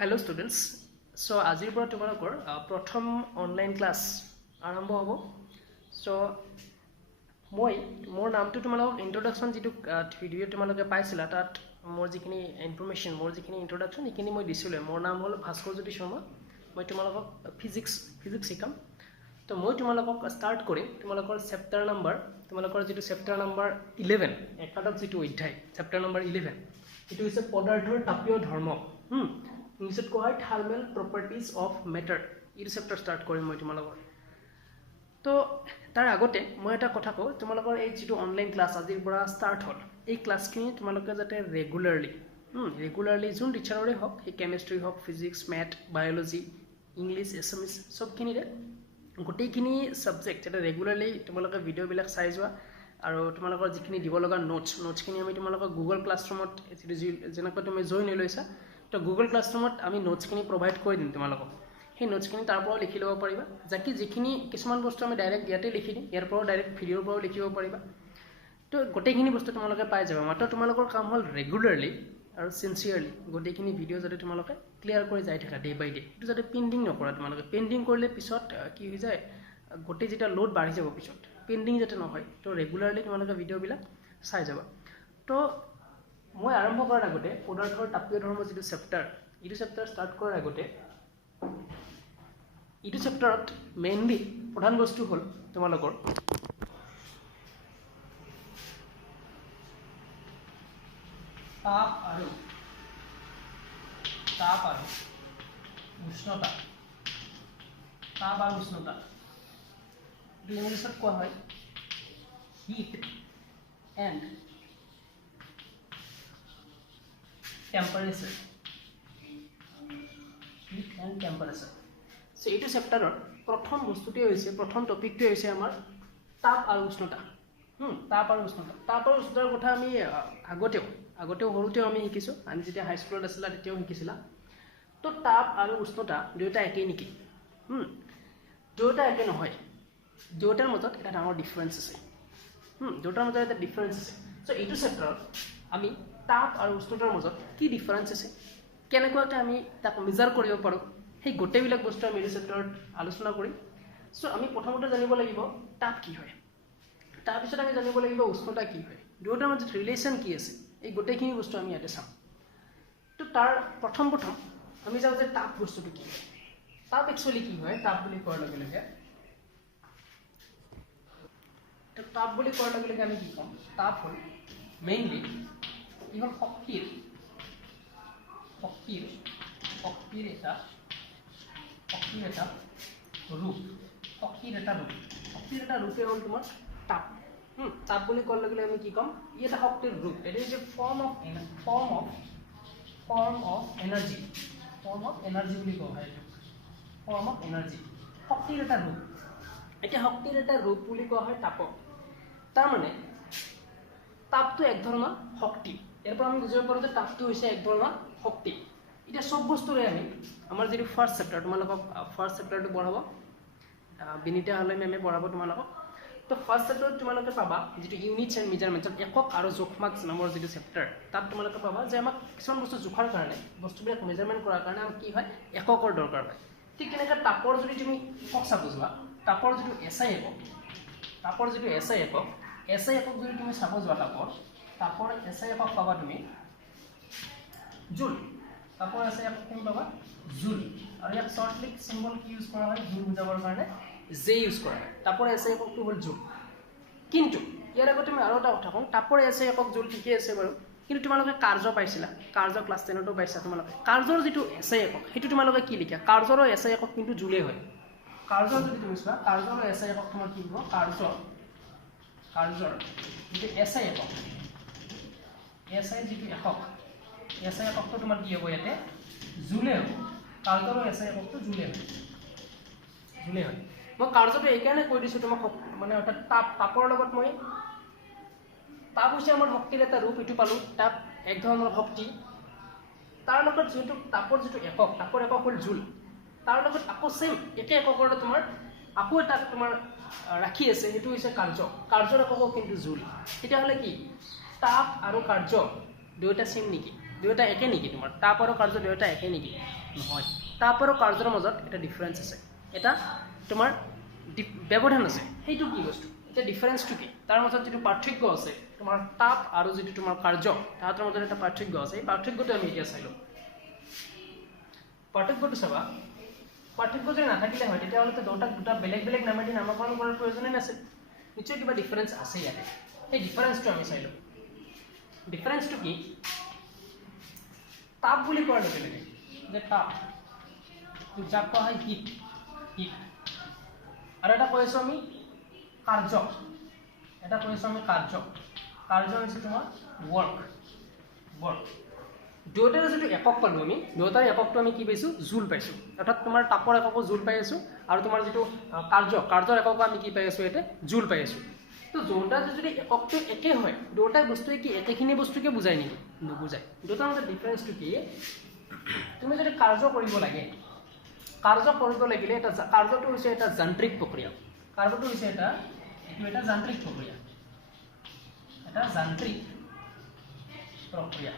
Hello students. So আজিৰ পৰা তোমালোকৰ প্ৰথম অনলাইন ক্লাস আৰম্ভ হ'ব. So মোৰ নামটো তোমালোকক ইন্ট্ৰোডাকশন যেটো ভিডিও তোমালোকে পাইছিলা তাত মোৰ যিখিনি ইনফৰমেশন মোৰ যিখিনি ইন্ট্ৰোডাকশন এইখিনি মই দিছিলো. মোৰ নাম হ'ল ভাস্কৰজ্যোতি শৰ্মা. মই তোমালোকক ফিজিক্স শিকাম. তো মই তোমালোকক স্টাৰ্ট কৰিম তোমালোকৰ চেপ্টাৰ নাম্বাৰ তোমালোকৰ যেটো চেপ্টাৰ নাম্বাৰ 11 একাদশ যেটো অধ্যায় চেপ্টাৰ নাম্বাৰ 11 এটো হৈছে পদাৰ্থৰ তাপীয় ধৰ্ম. ইংলিছত কোৱা হয় থাৰ্মেল প্ৰপাৰ্টিজ অফ মেটাৰ. এইটো চেপ্টাৰ ষ্টাৰ্ট কৰিম মই তোমালোকৰ. তো তাৰ আগতে মই এটা কথা কওঁ, তোমালোকৰ এই যেটো অনলাইন ক্লাছ আজিৰ পৰা ষ্টাৰ্ট হ'ল এই ক্লাছখিনি তোমালোকে যাতে ৰেগুলাৰলি যোন টিচাৰৰে হওক সেই কেমিষ্ট্ৰি হওক ফিজিক্স মেথ বায়'লজি ইংলিছ এছামিছ সবখিনিৰে গোটেইখিনি সাবজেক্ট যাতে ৰেগুলাৰলি তোমালোকে ভিডিঅ'বিলাক চাই যোৱা আৰু তোমালোকৰ যিখিনি দিব লগা নোটছখিনি আমি তোমালোকক গুগল ক্লাছৰুমত যেনেকৈ তুমি জইন হৈ লৈছা তো গুগল ক্লাছৰুমত আমি নোটছখিনি প্ৰভাইড কৰি দিম তোমালোকক. সেই নোটছখিনি তাৰ পৰাও লিখি ল'ব পাৰিবা. যাকি যিখিনি কিছুমান বস্তু আমি ডাইৰেক্ট ইয়াতে লিখি দিম, ইয়াৰ পৰাও ডাইৰেক্ট ভিডিঅ'ৰ পৰাও লিখিব পাৰিবা. তো গোটেইখিনি বস্তু তোমালোকে পাই যাবা. মাত্ৰ তোমালোকৰ কাম হ'ল ৰেগুলাৰলি আৰু চিনচিয়াৰলি গোটেইখিনি ভিডিঅ' যাতে তোমালোকে ক্লিয়াৰ কৰি যাই থাকা ডে বাই ডে. এইটো যাতে পেণ্ডিং নকৰা তোমালোকে. পেণ্ডিং কৰিলে পিছত কি হৈ যায় গোটেই যেটা লোড বাঢ়ি যাব পিছত পেণ্ডিং যাতে নহয়. তো ৰেগুলাৰলি তোমালোকে ভিডিঅ'বিলাক চাই যাবা. তো মই আৰম্ভ কৰাৰ আগতে পদাৰ্থৰ তাপীয় ধৰ্ম যেটো চেপ্টাৰ এইটো চেপ্টাৰ ষ্টাৰ্ট কৰাৰ আগতে এইটো চেপ্টাৰত মেইনলি প্ৰধান বস্তু হ'ল তোমালোকৰ তাপ আৰু উষ্ণতা. তাপ আৰু উষ্ণতা ইংলিছত কোৱা হয় heat and temperature. Heat and temperature. So এইটো চেপ্টাৰৰ প্ৰথম বস্তুটোৱে হৈছে প্ৰথম টপিকটোৱে হৈছে আমাৰ তাপ আৰু উষ্ণতা. তাপ আৰু উষ্ণতা. তাপ আৰু উষ্ণতাৰ কথা আমি আগতেও সৰুতেও আমি শিকিছোঁ. আমি যেতিয়া হাইস্কুলত আছিলা তেতিয়াও শিকিছিলা. তো তাপ আৰু উষ্ণতা দুয়োটা একেই নেকি? দুয়োটা একে নহয়. দুয়োটাৰ মাজত এটা ডাঙৰ ডিফাৰেঞ্চ আছে. দুয়োটাৰ মাজত এটা ডিফাৰেঞ্চ আছে. সো এইটো চেপ্টাৰত আমি তাপ আৰু উষ্ণতাৰ মাজত কি ডিফাৰেঞ্চ আছে কেনেকুৱাকৈ আমি তাক মেজাৰ কৰিব পাৰোঁ সেই গোটেইবিলাক বস্তু আমি এইটো চেপ্টাৰত আলোচনা কৰিম. সো আমি প্ৰথমতে জানিব লাগিব তাপ কি হয়, তাৰপিছত আমি জানিব লাগিব উষ্ণতা কি হয়, দুয়োটাৰ মাজত ৰিলেশ্যন কি আছে. এই গোটেইখিনি বস্তু আমি ইয়াতে চাম. তো তাৰ প্ৰথম আমি যাওঁ যে তাপ বস্তুটো কি হয়. তাপ একচুৱেলি কি হয়? তাপ বুলি কোৱাৰ লগে লগে আমি কি ক'ম? তাপ হ'ল মেইনলি কি হ'ল শক্তিৰ এটা ৰূপ. শক্তিৰ এটা ৰূপে হ'ল তোমাৰ তাপ. তাপ বুলি কোৱাৰ লগে লগে আমি কি ক'ম? ই এটা শক্তিৰ ৰূপ. It is a form of energy বুলি কোৱা হয়. ফৰ্ম অফ এনাৰ্জি শক্তিৰ এটা ৰূপ. এতিয়া শক্তিৰ এটা ৰূপ বুলি কোৱা হয় তাপক. তাৰমানে তাপটো এক ধৰণৰ শক্তি. ইয়াৰ পৰা আমি বুজিব পাৰোঁ যে তাপটো হৈছে এক ধৰণৰ শক্তি. এতিয়া চব বস্তুৰে আমি আমাৰ যিটো ফাৰ্ষ্ট চেপ্টাৰ তোমালোকক ফাৰ্ষ্ট চেপ্টাৰটো পঢ়াব বিনীতা হলে মেমে পঢ়াব তোমালোকক. তো ফাৰ্ষ্ট চেপ্টাৰত তোমালোকে পাবা যিটো ইউনিটছ এণ্ড মেজাৰমেণ্টছ একক আৰু জোখমাক নামৰ যিটো চেপ্টাৰ তাত তোমালোকে পাবা যে আমাক কিছুমান বস্তু জোখাৰ কাৰণে বস্তুবিলাক মেজাৰমেণ্ট কৰাৰ কাৰণে আমাক কি হয় এককৰ দৰকাৰ হয়. ঠিক তেনেকৈ তাপৰ যদি তুমি একক চাব যোৱা তাপৰ যিটো এছআই একক যদি তুমি চাব যোৱা তাপৰ এছআই একক পাবা তুমি জুল. তাপৰ এছআই একক তুমি পাবা জুল. আৰু ইয়াত শ্বৰ্টলি চিম্বল কি ইউজ কৰা হয় জুল বুজাবৰ কাৰণে জে ইউজ কৰা হয়. তাপৰ এছআই এককটো হ'ল জুল. কিন্তু ইয়াৰ আগতে আমি আৰু এটা কথা কওঁ, তাপৰ এছআই একক জুল ঠিকেই আছে বাৰু, কিন্তু তোমালোকে কাৰ্য পাইছিলা, কাৰ্য ক্লাছ 10তো পাইছা তোমালোকে. কাৰ্যৰ যিটো এছআই একক সেইটো তোমালোকে কি লিখা? কাৰ্যৰ এছআই একক কিন্তু জুলেই হয়. কাৰ্যৰ যদি তুমি চোৱা কাৰ্যৰ এছআই একক তোমাৰ কি হ'ব? কাৰ্যৰ যিটো এছআই একক এছআই এককটো তোমাৰ কি হ'ব? ইয়াতে জুলে হ'ব. কাৰ্যৰ এছআই এককটো জুলে হয়. মই কাৰ্যটো এইকাৰণে কৈ দিছোঁ তোমাক, মানে অৰ্থাৎ তাপৰ লগত মই তাপ হৈছে আমাৰ শক্তিৰ এটা ৰূপ এইটো পালোঁ. তাপ এক ধৰণৰ শক্তি. তাৰ লগত যিহেতু তাপৰ যিটো তাপৰ একক হ'ল জুল, তাৰ লগত আকৌ চেম একে এককৰ তোমাৰ আকৌ এটা তোমাৰ ৰাখি আছে সেইটো হৈছে কাৰ্যৰ একক কিন্তু জুল. তেতিয়াহ'লে কি তাপ আৰু কাৰ্য দুয়োটা চেম নেকি? দুয়োটা একে নেকি তোমাৰ তাপ আৰু কাৰ্য দুয়োটা একে নেকি নহয় তাপ আৰু কাৰ্যৰ মাজত এটা ডিফাৰেন্স আছে এটা তোমাৰ ব্যৱধান আছে সেইটো কি বস্তু এটা ডিফাৰেন্সটো কি তাৰ মাজত যেটো পাৰ্থক্য আছে তোমাৰ তাপ আৰু যেটো তোমাৰ কাৰ্য তাহাতৰ মাজত এটা পাৰ্থক্য আছে এই পাৰ্থক্যটো আমি এতিয়া চাইলো পাৰ্থক্যটো চাবা পাৰ্থক্য যদি নাথাকিলে হয় তেতিয়াহ'লে তো দুটা বেলেগ বেলেগ নামেদি নামকৰণ কৰাৰ প্ৰয়োজনেই নাছিল নিশ্চয় কিবা ডিফাৰেন্স আছে ইয়াতে এই ডিফাৰেন্সটো আমি চাইলো ডিফাৰেন্সটো কি তাপ বুলি কোৱাৰ লগে লগে যে তাপ যাক কোৱা হয় হিট হিট আৰু এটা কৈছো আমি কাৰ্য এটা কৈছো আমি কাৰ্য হৈছে তোমাৰ ওয়াৰ্ক দুয়োটাৰ যেটো একক পালো আমি দুয়োটাৰ এককটো আমি কি পাইছো জুল পাইছো অৰ্থাৎ তোমাৰ তাপৰ একক জুল পাই আছো আৰু তোমাৰ যেটো কাৰ্যৰ একক আমি কি পাই আছো এতে জুল পাই আছো তো দুয়োটা যদি এককটো একে হয় দুয়োটা বস্তুৱে কি একেখিনি বস্তুকে বুজাই নেকি নুবুজায় দুয়োটাৰ মাজত ডিফাৰেন্সটো কি তুমি যদি কাৰ্য কৰিব লাগে কাৰ্য কৰিব লাগিলে এটা কাৰ্যটো হৈছে এটা যান্ত্ৰিক প্ৰক্ৰিয়া কাৰ্যটো হৈছে এটা যান্ত্ৰিক প্ৰক্ৰিয়া এটা যান্ত্ৰিক প্ৰক্ৰিয়া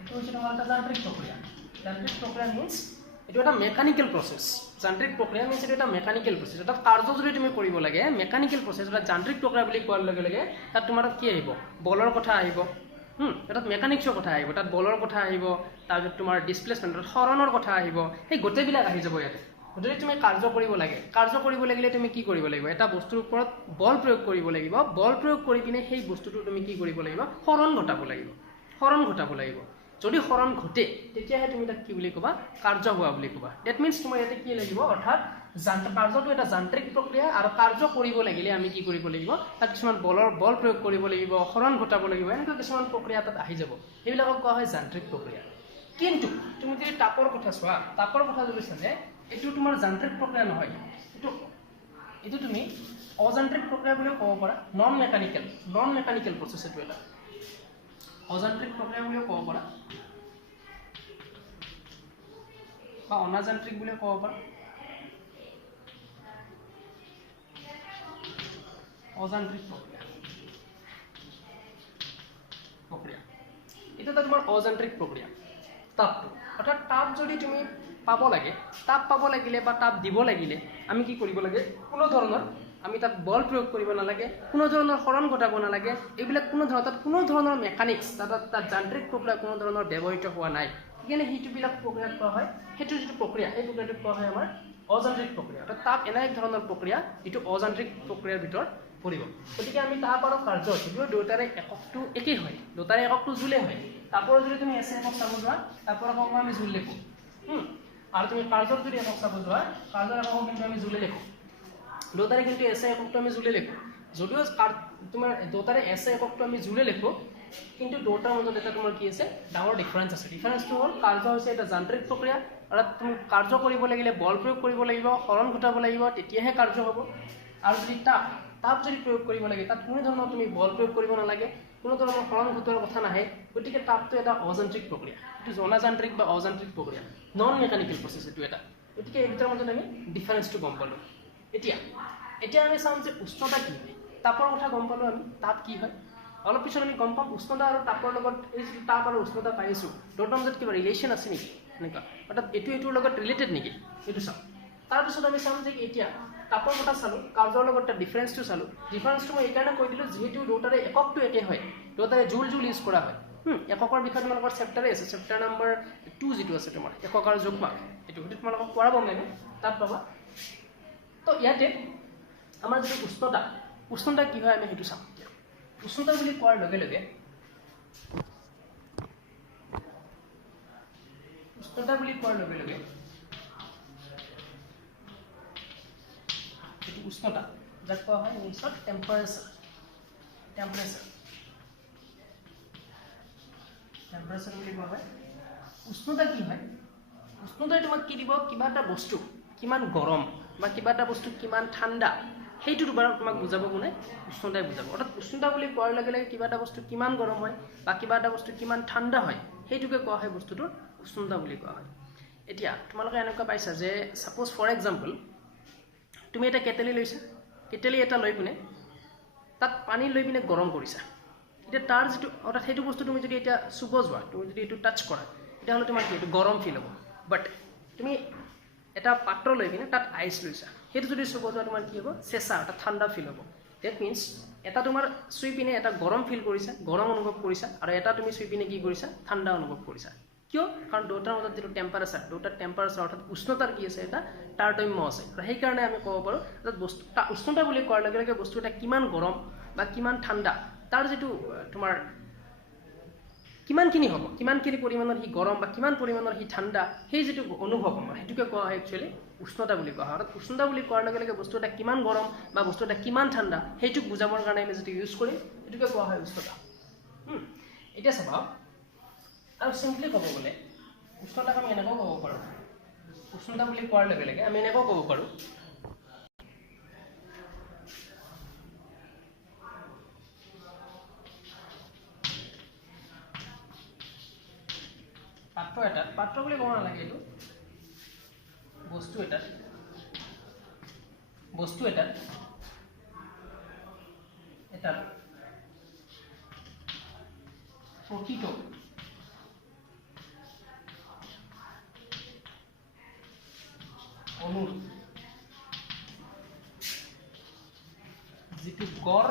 এটো হৈছে তোমাৰ এটা যান্ত্ৰিক প্ৰক্ৰিয়া মিন্স এটো এটা মেকানিক্যাল প্ৰসেস যান্ত্ৰিক প্ৰক্ৰিয়া মিন্স এটা মেকানিক্যাল প্ৰসেস এটা কাৰ্য যদি তুমি কৰিব লাগে মেকানিক্যাল প্ৰসেস এটা যান্ত্ৰিক প্ৰক্ৰিয়া বুলি কোৱাৰ লগে লগে তাত তোমাৰ কি আহিব বলৰ কথা আহিব এটা মেকানিক্সৰ কথা আহিব তাত বলৰ কথা আহিব তাৰপিছত তোমাৰ ডিসপ্লেসমেন্টৰ হৰণৰ কথা আহিব এই গোটেইবিলাক আহি যাব ইয়াতে যদি তুমি কাৰ্য কৰিব লাগিলে তুমি কি কৰিব লাগিব এটা বস্তুৰ ওপৰত বল প্ৰয়োগ কৰিব লাগিব বল প্ৰয়োগ কৰি কিনে সেই বস্তুটো তুমি কি কৰিব লাগিব হৰণ ঘটাব লাগিব যদি হৰণ ঘটে তেতিয়াহে তুমি তাক কি বুলি ক'বা কাৰ্য হোৱা বুলি ক'বা দ্যাট মিন্স তোমাৰ ইয়াতে কি লাগিব অৰ্থাৎ কাৰ্যটো এটা যান্ত্ৰিক প্ৰক্ৰিয়া আৰু কাৰ্য কৰিব লাগিলে আমি কি কৰিব লাগিব তাত কিছুমান বল প্ৰয়োগ কৰিব লাগিব হৰণ ঘটাব লাগিব এনেকুৱা কিছুমান প্ৰক্ৰিয়া তাত আহি যাব এইবিলাকক কোৱা হয় যান্ত্ৰিক প্ৰক্ৰিয়া কিন্তু তুমি যদি তাপৰ কথা চোৱা তাপৰ কথা যদি চালে এটো তোমাৰ যান্ত্ৰিক প্ৰক্ৰিয়া নহয় এটো তুমি অযান্ত্ৰিক প্ৰক্ৰিয়া বুলি ক'ব পাৰা নন মেকানিক্যাল প্ৰসেস এটো এটা অযান্ত্ৰিক প্ৰক্ৰিয়া বুলি ক'ব পাৰা বা অনাযান্ত্ৰিক বুলি ক'ব পাৰা অযান্ত্ৰিক প্ৰক্ৰিয়া এটা তোমাৰ অযান্ত্ৰিক প্ৰক্ৰিয়া তাপটো অৰ্থাৎ তাপ যদি তুমি পাব লাগে তাপ পাব লাগিলে বা তাপ দিব লাগিলে আমি কি কৰিব লাগে কোনো ধৰণৰ আমি তাত বল প্ৰয়োগ কৰিব নালাগে কোনো ধৰণৰ হৰণ ঘটাব নালাগে এইবিলাক কোনো ধৰণৰ মেকানিক্স তাত যান্ত্ৰিক প্ৰক্ৰিয়া কোনো ধৰণৰ ব্যৱহৃত হোৱা নাই কিনে হিটবিলাক প্ৰক্ৰিয়া কোৱা হয় হেতু যেটো প্ৰক্ৰিয়া এই প্ৰক্ৰিয়াটো কোৱা হয় আমাৰ অযান্ত্ৰিক প্ৰক্ৰিয়া অৰ্থাৎ তাপ এনে এক ধৰণৰ প্ৰক্ৰিয়া যেটো অযান্ত্ৰিক প্ৰক্ৰিয়াৰ ভিতৰত পৰিব গতিকে আমি তাপ আৰু কাৰ্য যদিও দুটাৰে এককটো একেই হয় দুটাৰে এককটো জুলে হয় তাপৰ যদি তুমি এছে একক চাব যোৱা তাপৰ একক আমি জুল লিখো আৰু তুমি কাৰ্যৰ যদি একক চাব যোৱা কাৰ্যৰ একক কিন্তু আমি জুলে লিখো দুটাৰে কিন্তু এছে এককটো আমি জুলে লিখো যদিও তোমাৰ দুটাৰে এছে এককটো আমি জুলে লিখো কিন্তু দুটাৰ মাজত এটা তোমাৰ কি আছে ডাঙৰ ডিফাৰেন্স আছে ডিফাৰেন্সটো হ'ল কাৰ্য হৈছে এটা যান্ত্ৰিক প্ৰক্ৰিয়া অৰ্থাৎ তুমি কাৰ্য কৰিব লাগিলে বল প্ৰয়োগ কৰিব লাগিব হৰণ ঘটাব লাগিব তেতিয়াহে কাৰ্য হ'ব আৰু যদি তাপ যদি প্ৰয়োগ কৰিব লাগে তাত কোনো ধৰণৰ তুমি বল প্ৰয়োগ কৰিব নালাগে কোনো ধৰণৰ হৰণ ঘটোৱাৰ কথা নাহে গতিকে তাপটো এটা অযান্ত্ৰিক প্ৰক্ৰিয়া এটো জনযান্ত্ৰিক বা অযান্ত্ৰিক প্ৰক্ৰিয়া নন মেকানিক্যাল প্ৰসেস এটো এটা গতিকে এই দুটাৰ মাজত আমি ডিফাৰেন্সটো গম পালো এতিয়া আমি চাম যে উষ্ণতা কি হয় তাপৰ কথা গম পালো আমি তাপ কি হয় অলপ পিছত আমি গম পাম উষ্ণতা আৰু তাপৰ লগত এই তাপ আৰু উষ্ণতা পাইছো দুটাৰ মাজত কিবা ৰিলেশন আছে নেকি এনেকা অৰ্থাৎ এটোৰ লগত ৰিলেটেড নেকি এটো চাম তাৰ পিছত আমি চাম যে এতিয়া তাপৰ কথা চালো কাৰ্যৰ লগত এটা ডিফাৰেন্সটো চালো ডিফাৰেন্সটো মই এইকাৰণে কৈ দিলো যেহেতু দুটাৰে এককটো একে হয় দুটাৰে জুল ইউজ কৰা হয় এককৰ বিষয়ে তোমালোকৰ চেপ্টাৰে আছে চেপ্টাৰ নম্বৰ 2 যেটো আছে তোমাৰ একক আৰু যোগমাক এটো তোমালোকক পঢ়াব মানে তাত পাবা তো ইয়াতে আমাৰ যে উষ্ণতা কি হয় আমি হেতু চাম উষ্ণতা বুলি কোৱাৰ লগে লগে উষ্ণতা যাক কোৱা হয় ইংলিছত টেম্পাৰেচাৰ বুলি কোৱা হয় উষ্ণতা কি হয় উষ্ণতাই তোমাক কি দিব কিবা এটা বস্তু কিমান গৰম বা কিবা এটা বস্তু কিমান ঠাণ্ডা সেইটো তোমাক বুজাব কোনে উষ্ণতাই বুজাব অৰ্থাৎ উষ্ণতা বুলি কোৱাৰ লগে লগে কিবা এটা বস্তু কিমান গৰম হয় বা কিবা এটা বস্তু কিমান ঠাণ্ডা হয় সেইটোকে কোৱা হয় বস্তুটোৰ উষ্ণতা বুলি কোৱা হয় এতিয়া তোমালোকে এনেকুৱা পাইছা যে সাপোজ ফৰ এক্সাম্পল তুমি এটা কেটেলি লৈছা কেটেলি এটা লৈ পিনে তাত পানী লৈ পিনে গৰম কৰিছা এতিয়া তাৰ যেটো অৰ্থাৎ সেইটো বস্তু তুমি যদি এটা চুব যোৱা তুমি যদি এটো টাচ কৰা এটা হলে তোমাৰ কি এটো গৰম ফিল হ'ব বাট তুমি এটা পাত্ৰ লৈ কিনে তাত আইস লৈছা সেইটো যদি চুব যোৱা তোমাৰ কি হ'ব চেঁচা এটা ঠাণ্ডা ফিল হ'ব দ্যাট মিন্স এটা তোমাৰ চুই পিনে এটা গৰম ফিল কৰিছা গৰম অনুভৱ কৰিছা আৰু এটা তুমি চুই পিনে কি কৰিছা ঠাণ্ডা অনুভৱ কৰিছা কিয় কাৰণ দুটাৰ মাজত যেটো টেম্পাৰেচাৰ অৰ্থাৎ উষ্ণতাৰ কি আছে এটা তাৰতম্য আছে আৰু সেই কাৰণে আমি ক'ব পাৰো যে বস্তুটা উষ্ণতা বুলি কোৱাৰ লগে লগে বস্তুটা কিমান গৰম বা কিমান ঠাণ্ডা তাৰ যেটো তোমাৰ কিমানখিনি হ'ব কিমানখিনি পৰিমাণৰ হি গৰম বা কিমান পৰিমাণৰ হি ঠাণ্ডা সেই যেটো অনুভৱ আমাৰ হেতুকে কোৱা হয় একচুয়ালি উষ্ণতা বুলি কোৱা হয় আৰু উষ্ণতা বুলি কোৱাৰ লগে লগে বস্তুটা কিমান গৰম বা বস্তুটা কিমান ঠাণ্ডা হেতুক বুজাবৰ কাৰণে আমি যেটো ইউজ কৰিম হেতুকে কোৱা হয় উষ্ণতা এটা চাবা আৰু সিম্পলি ক'ব গ'লে উষ্ণতাক আমি এনেকৈ ক'ব পাৰো উষ্ণতা বুলি কোৱাৰ লগে লগে আমি এনেকৈ ক'ব পাৰো পাত্ৰ বুলি কোৱা নালাগে এটো বস্তু এটা প্ৰতিটো অনুৰ যেটো গড়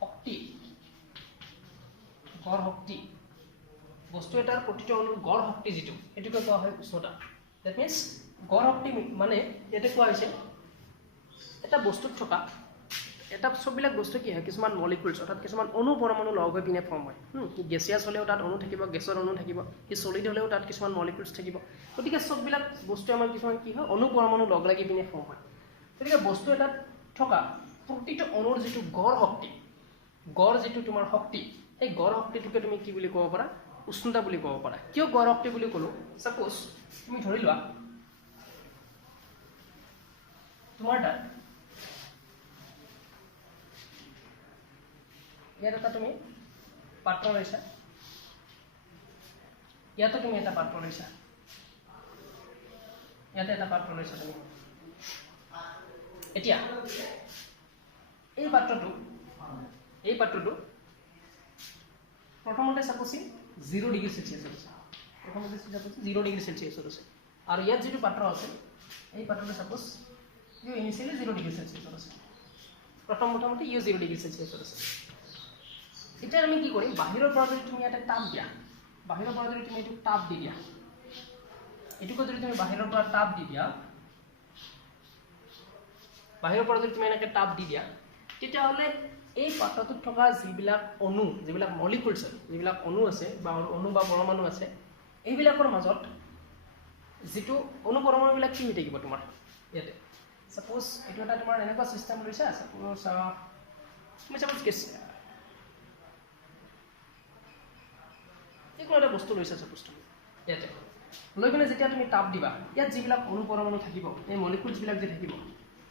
শক্তি বস্তু এটাৰ প্ৰতিটো অনুৰ গড় শক্তি যেটো এটোকে কোৱা হয় উষ্ণতা দ্যাট মিন্স গড় শক্তি মানে এতে কোৱা হৈছে এটা বস্তুত থকা এটা সববিলাক বস্তু কি হয় কিছুমান মলিকুলছ অৰ্থাৎ কিছুমান অণু পৰমাণু লগ হৈ পিনে ফৰ্ম হয় কি গেছিয়াছ হলেও তাত অণু থাকিব গেছৰ অণু থাকিব কি সলিড হলেও তাত কিছুমান মলিকুলছ থাকিব গতিকে সববিলাক বস্তু আমাৰ কিছুমান কি হয় অণু পৰমাণু লগ লাগি পিনে ফৰ্ম হয় গতিকে বস্তু এটা থকা প্ৰতিটো অণুৰ যেটো গড় যেটো তোমাৰ শক্তি এই গড় শক্তিটোকে তুমি কি বুলি ক'ব পাৰা উষ্ণতা বুলি ক'ব পাৰা কিয় গড় শক্তি বুলি ক'লো সাপোজ তুমি ধৰি লোৱা তোমাৰ তাত ইয়াত এটা তুমি পাত্ৰ লৈছা ইয়াতে তুমি এটা পাত্ৰ লৈছা তুমি এতিয়া এই পাত্ৰটো প্ৰথমতে সাপোজ 0 ডিগ্ৰী সেলসিয়াস আছে প্ৰথমতে সাপোজ 0 ডিগ্ৰী সেলসিয়াস আছে আৰু ইয়াত যেটো পাত্ৰ আছে এই পাত্ৰটো suppose you initially 0 degree Celsius আছে প্ৰথমতে ইউ 0 ডিগ্ৰী সেলসিয়াস আছে এতিয়া আমি কি কৰিম বাহিৰৰ পৰা যদি তুমি এটা তাপ দিয়া বাহিৰৰ পৰা যদি তুমি এটো তাপ দি দিয়া এটুকো যদি তুমি বাহিৰৰ পৰা তাপ দি দিয়া বাহিৰৰ পৰা যদি তুমি এনেকে তাপ দি দিয়া তেতিয়া হলে এই পাত্ৰটোত থকা যিবিলাক অণু যিবিলাক মলিকুলছ যিবিলাক অণু আছে বা অণু বা পৰমাণু আছে এইবিলাকৰ মাজত যেটো অণু পৰমাণু বিলাক কি হৈ থাকিব তোমাৰ ইয়াতে সাপোজ এটো এটা তোমাৰ এনেকুৱা সিস্টেম লৈছা সাপোজ তুমি সাপোজ কেছ কোনো এটা বস্তু লৈছা সাপোজ তুমি ইয়াতে লৈ কিনে যেতিয়া তুমি তাপ দিবা ইয়াত যিবিলাক অণু পৰমাণু থাকিব এই মলিকুলছ বিলাক যে থাকিব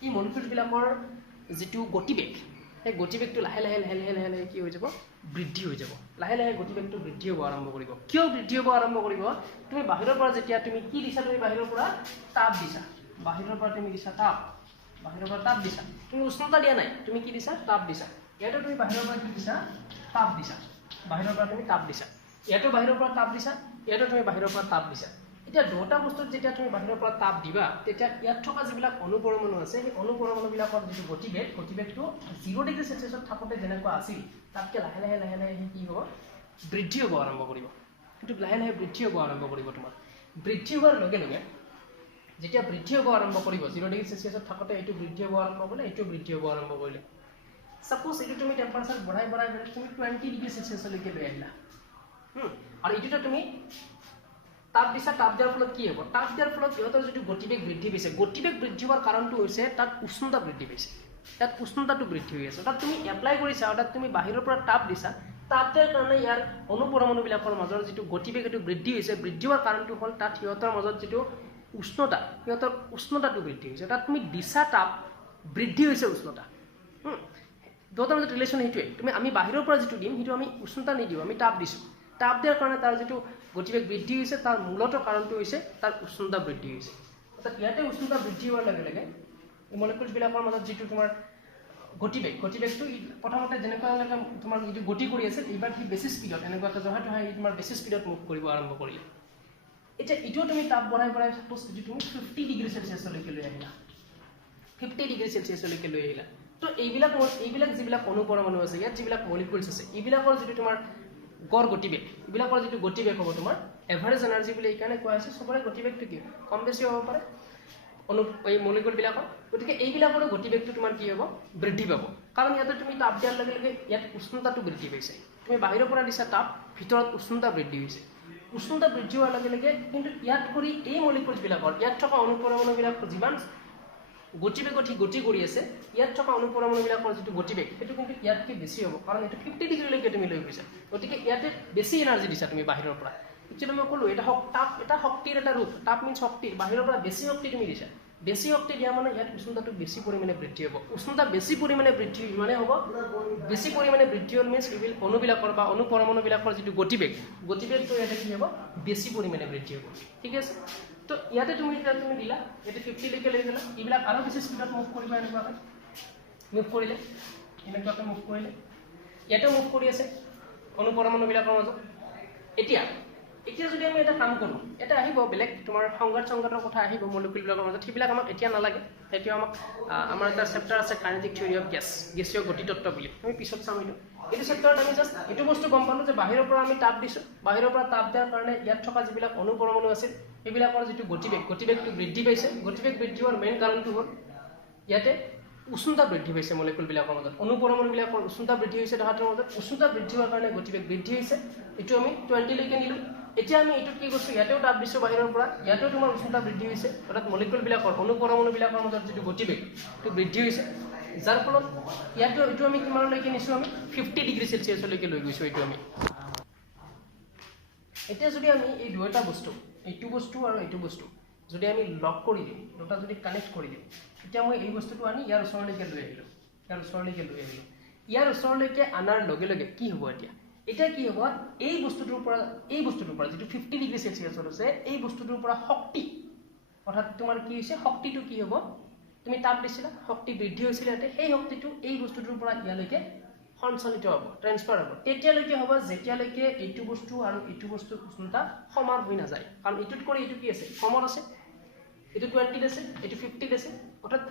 এই মলিকুলছ বিলাকৰ যেটো গতিবেগ এই গতিবেগটো লাহে লাহে কি হৈ যাব বৃদ্ধি হৈ যাব লাহে লাহে গতিবেগটো বৃদ্ধি হ'ব আৰম্ভ কৰিব কিয় বৃদ্ধি হ'ব আৰম্ভ কৰিব তুমি বাহিৰৰ পৰা যেতিয়া তুমি কি দিছা তুমি বাহিৰৰ পৰা তাপ দিছা বাহিৰৰ পৰা তুমি দিছা তাপ দিছা তুমি উষ্ণতা দিয়া নাই তুমি কি দিছা তাপ দিছা ইয়াতে তুমি বাহিৰৰ পৰা কি দিছা তাপ দিছা বাহিৰৰ পৰা তুমি তাপ দিছা ইয়াতে বাহিৰৰ পৰা তাপ দিছা ইয়াতে তুমি বাহিৰৰ পৰা তাপ দিছা এতিয়া দুটা বস্তুত যেতিয়া তুমি বাহিৰৰ পৰা তাপ দিবা তেতিয়া ইয়াত থকা যিবিলাক অণু পৰমাণু আছে সেই অণু পৰমাণু বিলাকৰ যেটো গতিবেগটো 0 ডিগ্ৰী সেলসিয়াছত থাকোতে যেনেকুৱা আছিল তাতকে লাহে লাহে কি হ'ব বৃদ্ধি হ'ব আৰম্ভ কৰিব কিন্তু লাহে লাহে বৃদ্ধি হ'ব আৰম্ভ কৰিব তোমাৰ বৃদ্ধি হোৱাৰ লগে লগে যেতিয়া বৃদ্ধি হ'ব আৰম্ভ কৰিব 0 ডিগ্ৰী সেলসিয়াছত থাকোতে এইটো বৃদ্ধি হ'ব আৰম্ভ কৰিলে এইটো বৃদ্ধি হ'ব আৰম্ভ কৰিলে সাপোজ এইটো তুমি টেম্পাৰেচাৰ বঢ়াই তুমি 20 ডিগ্ৰী সেলসিয়াছলৈকে লৈ আহিলা আৰু এইটো তুমি তাপ দিছা তাপ দিয়াৰ ফলত কি হ'ব তাপ দিয়াৰ ফলত ইহঁতৰ যেটো গতিবেগ বৃদ্ধি পাইছে গতিবেগ বৃদ্ধি হোৱাৰ কাৰণটো হৈছে তাত উষ্ণতা বৃদ্ধি পাইছে তাত উষ্ণতাটো বৃদ্ধি হৈ আছে তাত তুমি এপ্লাই কৰিছা তাত তুমি বাহিৰৰ পৰা তাপ দিছা তাপ দিয়াৰ কাৰণে ইয়াৰ অণু পৰমাণু বিলাকৰ মাজৰ যেটো গতিবেগ এটো বৃদ্ধি হৈছে বৃদ্ধি হোৱাৰ কাৰণটো হ'ল তাত ইহঁতৰ মাজত যেটো উষ্ণতাটো বৃদ্ধি হৈছে তাত তুমি দিছা তাপ বৃদ্ধি হৈছে উষ্ণতা দুটাৰ মাজত ৰিলেচন হেতুৱে তুমি আমি বাহিৰৰ পৰা যেটো দিম হেতু আমি উষ্ণতা নিদিও আমি তাপ দিছো তাপ দিয়াৰ কাৰণে তাৰ যেটো গতিবেগ বৃদ্ধি হৈছে তাৰ মূলত কাৰণটো হৈছে তাৰ উষ্ণতা বৃদ্ধি হৈছে অৰ্থাৎ ইয়াতে উষ্ণতা বৃদ্ধি হোৱাৰ লগে লগে এই মলিকুলছ বিলাকৰ মাজত যেটো তোমাৰ গতিবেগটো প্ৰথমতে যেনেকুৱা তোমাৰ যিটো গতি কৰি আছিল এইবাৰ কি বেছি স্পীডত এনেকুৱাকৈ জহাটো হয় তোমাৰ বেছি স্পীডত মুভ কৰিব আৰম্ভ কৰিলে এতিয়া ইটো তুমি তাপ বঢ়াই সাপোজ যদি তুমি 50 ডিগ্ৰী সেলসিয়াছলৈকে লৈ আহিলা 50 ডিগ্ৰী সেলসিয়াছলৈকে লৈ আহিলা তো এইবিলাক যিবিলাক অনুপৰমাণু আছে ইয়াত যিবিলাক মলিকুলছ আছে এইবিলাকৰ যিটো তোমাৰ গড় গতিবেগ এইবিলাকৰ যিটো গতিবেগ হ'ব তোমাৰ এভাৰেজ এনাৰ্জি বুলি এইকাৰণে কোৱা হৈছে সবৰে গতিবেগটো কি কম বেছি হ'ব পাৰে এই মলিকুল বিলাকৰ গতিকে এইবিলাকৰ গতিবেগটো তোমাৰ কি হ'ব বৃদ্ধি পাব কাৰণ ইয়াতে তুমি তাপ দিয়াৰ লগে লগে ইয়াত উষ্ণতাটো বৃদ্ধি পাইছে তুমি বাহিৰৰ পৰা দিছা তাপ ভিতৰত উষ্ণতা বৃদ্ধি হৈছে উষ্ণতা বৃদ্ধি হোৱাৰ লগে লগে কিন্তু ইয়াত কৰি এই মলিকুলছ বিলাকৰ ইয়াত থকা অনুপৰমাণু বিলাকৰ যিমান গতি কৰি আছে ইয়াত থকা অনুপৰমাণু বিলাকৰ যিটো গতিবেগ সেইটো কিন্তু ইয়াতকৈ বেছি হ'ব কাৰণ এইটো 50 ডিগ্ৰীলৈকে তুমি লৈ গৈছা গতিকে ইয়াতে বেছি এনাৰ্জি দিছা তুমি বাহিৰৰ পৰা একচুৱেলি মই ক'লো এটা শক্তিৰ এটা ৰূপ তাপ মিন্স শক্তি বাহিৰৰ পৰা বেছি শক্তি তুমি দিছা বেছি শক্তি দিয়া মানে ইয়াত উষ্ণতাটো বেছি পৰিমাণে বৃদ্ধি হ'ব উষ্ণতা বেছি পৰিমাণে বৃদ্ধি মানে হ'ব বেছি পৰিমাণে বৃদ্ধি হ'ল মিন্স এই অণুবিলাকৰ বা অনুপৰমাণুবিলাকৰ যিটো গতিবেগটো ইয়াতে কি হ'ব বেছি পৰিমাণে বৃদ্ধি হ'ব ঠিক আছে তো ইয়াতে তুমি দিলা ইয়াতে 50 লৈকে লৈ গ'লা এইবিলাক আৰু বেছি স্পীডত মুভ কৰিব এনেকুৱাকৈ মুভ কৰিলে এনেকুৱাকৈ মুভ কৰিলে ইয়াতেও মুভ কৰি আছে অনুপৰমাণুবিলাকৰ মাজত এতিয়া যদি আমি এটা কাম কৰোঁ এটা আহিব বেলেগ তোমাৰ সংঘাতৰ কথা আহিব মলিকুলবিলাকৰ মাজত সেইবিলাক আমাক এতিয়া নালাগে এতিয়া আমাক আমাৰ এটা চেপ্টাৰ আছে কাইনেটিক থিয়ৰী অফ গেছীয় গতিতত্ত্ব বুলি আমি পিছত চাম এইটো চেপ্টাৰত আমি জাষ্ট এইটো বস্তু গম পালোঁ যে বাহিৰৰ পৰা আমি তাপ দিছোঁ বাহিৰৰ পৰা তাপ দিয়াৰ কাৰণে ইয়াত থকা যিবিলাক অনুপৰমাণু আছিল সেইবিলাকৰ যিটো গতিবেগটো বৃদ্ধি পাইছে গতিবেগ বৃদ্ধি হোৱাৰ মেইন কাৰণটো হ'ল ইয়াতে উষ্ণতা বৃদ্ধি পাইছে মলিকুলবিলাকৰ মাজত অনুপৰমাণুবিলাকৰ উষ্ণতা বৃদ্ধি হৈছে তাহাঁতৰ মাজত উষ্ণতা বৃদ্ধি হোৱাৰ কাৰণে গতিবেগ বৃদ্ধি হৈছে এইটো আমি 20 লৈকে নিলোঁ এতিয়া আমি এইটো কি কৈছোঁ ইয়াতেও তাপ দিছোঁ বাহিৰৰ পৰা ইয়াতেও তোমাৰ উষ্ণতা বৃদ্ধি হৈছে অৰ্থাৎ মলিকুলবিলাকৰ অনুপৰমাণুবিলাকৰ মাজত যিটো গতিবেগ সেইটো বৃদ্ধি হৈছে যাৰ ফলত ইয়াতেও এইটো আমি কিমানলৈকে নিছোঁ আমি 50 ডিগ্ৰী সেলসিয়াছলৈকে লৈ গৈছোঁ এইটো আমি এতিয়া যদি আমি এই দুটা বস্তু এইটো বস্তু আৰু এইটো বস্তু যদি আমি লক কৰি দিওঁ দুটা যদি কানেক্ট কৰি দিওঁ এতিয়া মই এই বস্তুটো আনি ইয়াৰ ওচৰলৈকে লৈ আহিলোঁ ইয়াৰ ওচৰলৈকে আনাৰ লগে লগে কি হ'ব এতিয়া কি হ'ব এই বস্তুটোৰ পৰা যিটো 50 ডিগ্ৰী সেলসিয়াছত আছে এই বস্তুটোৰ পৰা শক্তি অৰ্থাৎ তোমাৰ কি হৈছে শক্তিটো কি হ'ব তুমি তাপ দিছিলা শক্তি বৃদ্ধি হৈছিল ইয়াতে সেই শক্তিটো এই বস্তুটোৰ পৰা ইয়ালৈকে সঞ্চালিত হ'ব ট্ৰান্সফাৰ হ'ব তেতিয়ালৈকে হ'ব যেতিয়ালৈকে এইটো বস্তু আৰু এইটো বস্তু উষ্ণতা সমান হৈ নাযায় কাৰণ এইটোত কৰি এইটো কি আছে কমত আছে এইটো 20 আছে এইটো 50 আছে অৰ্থাৎ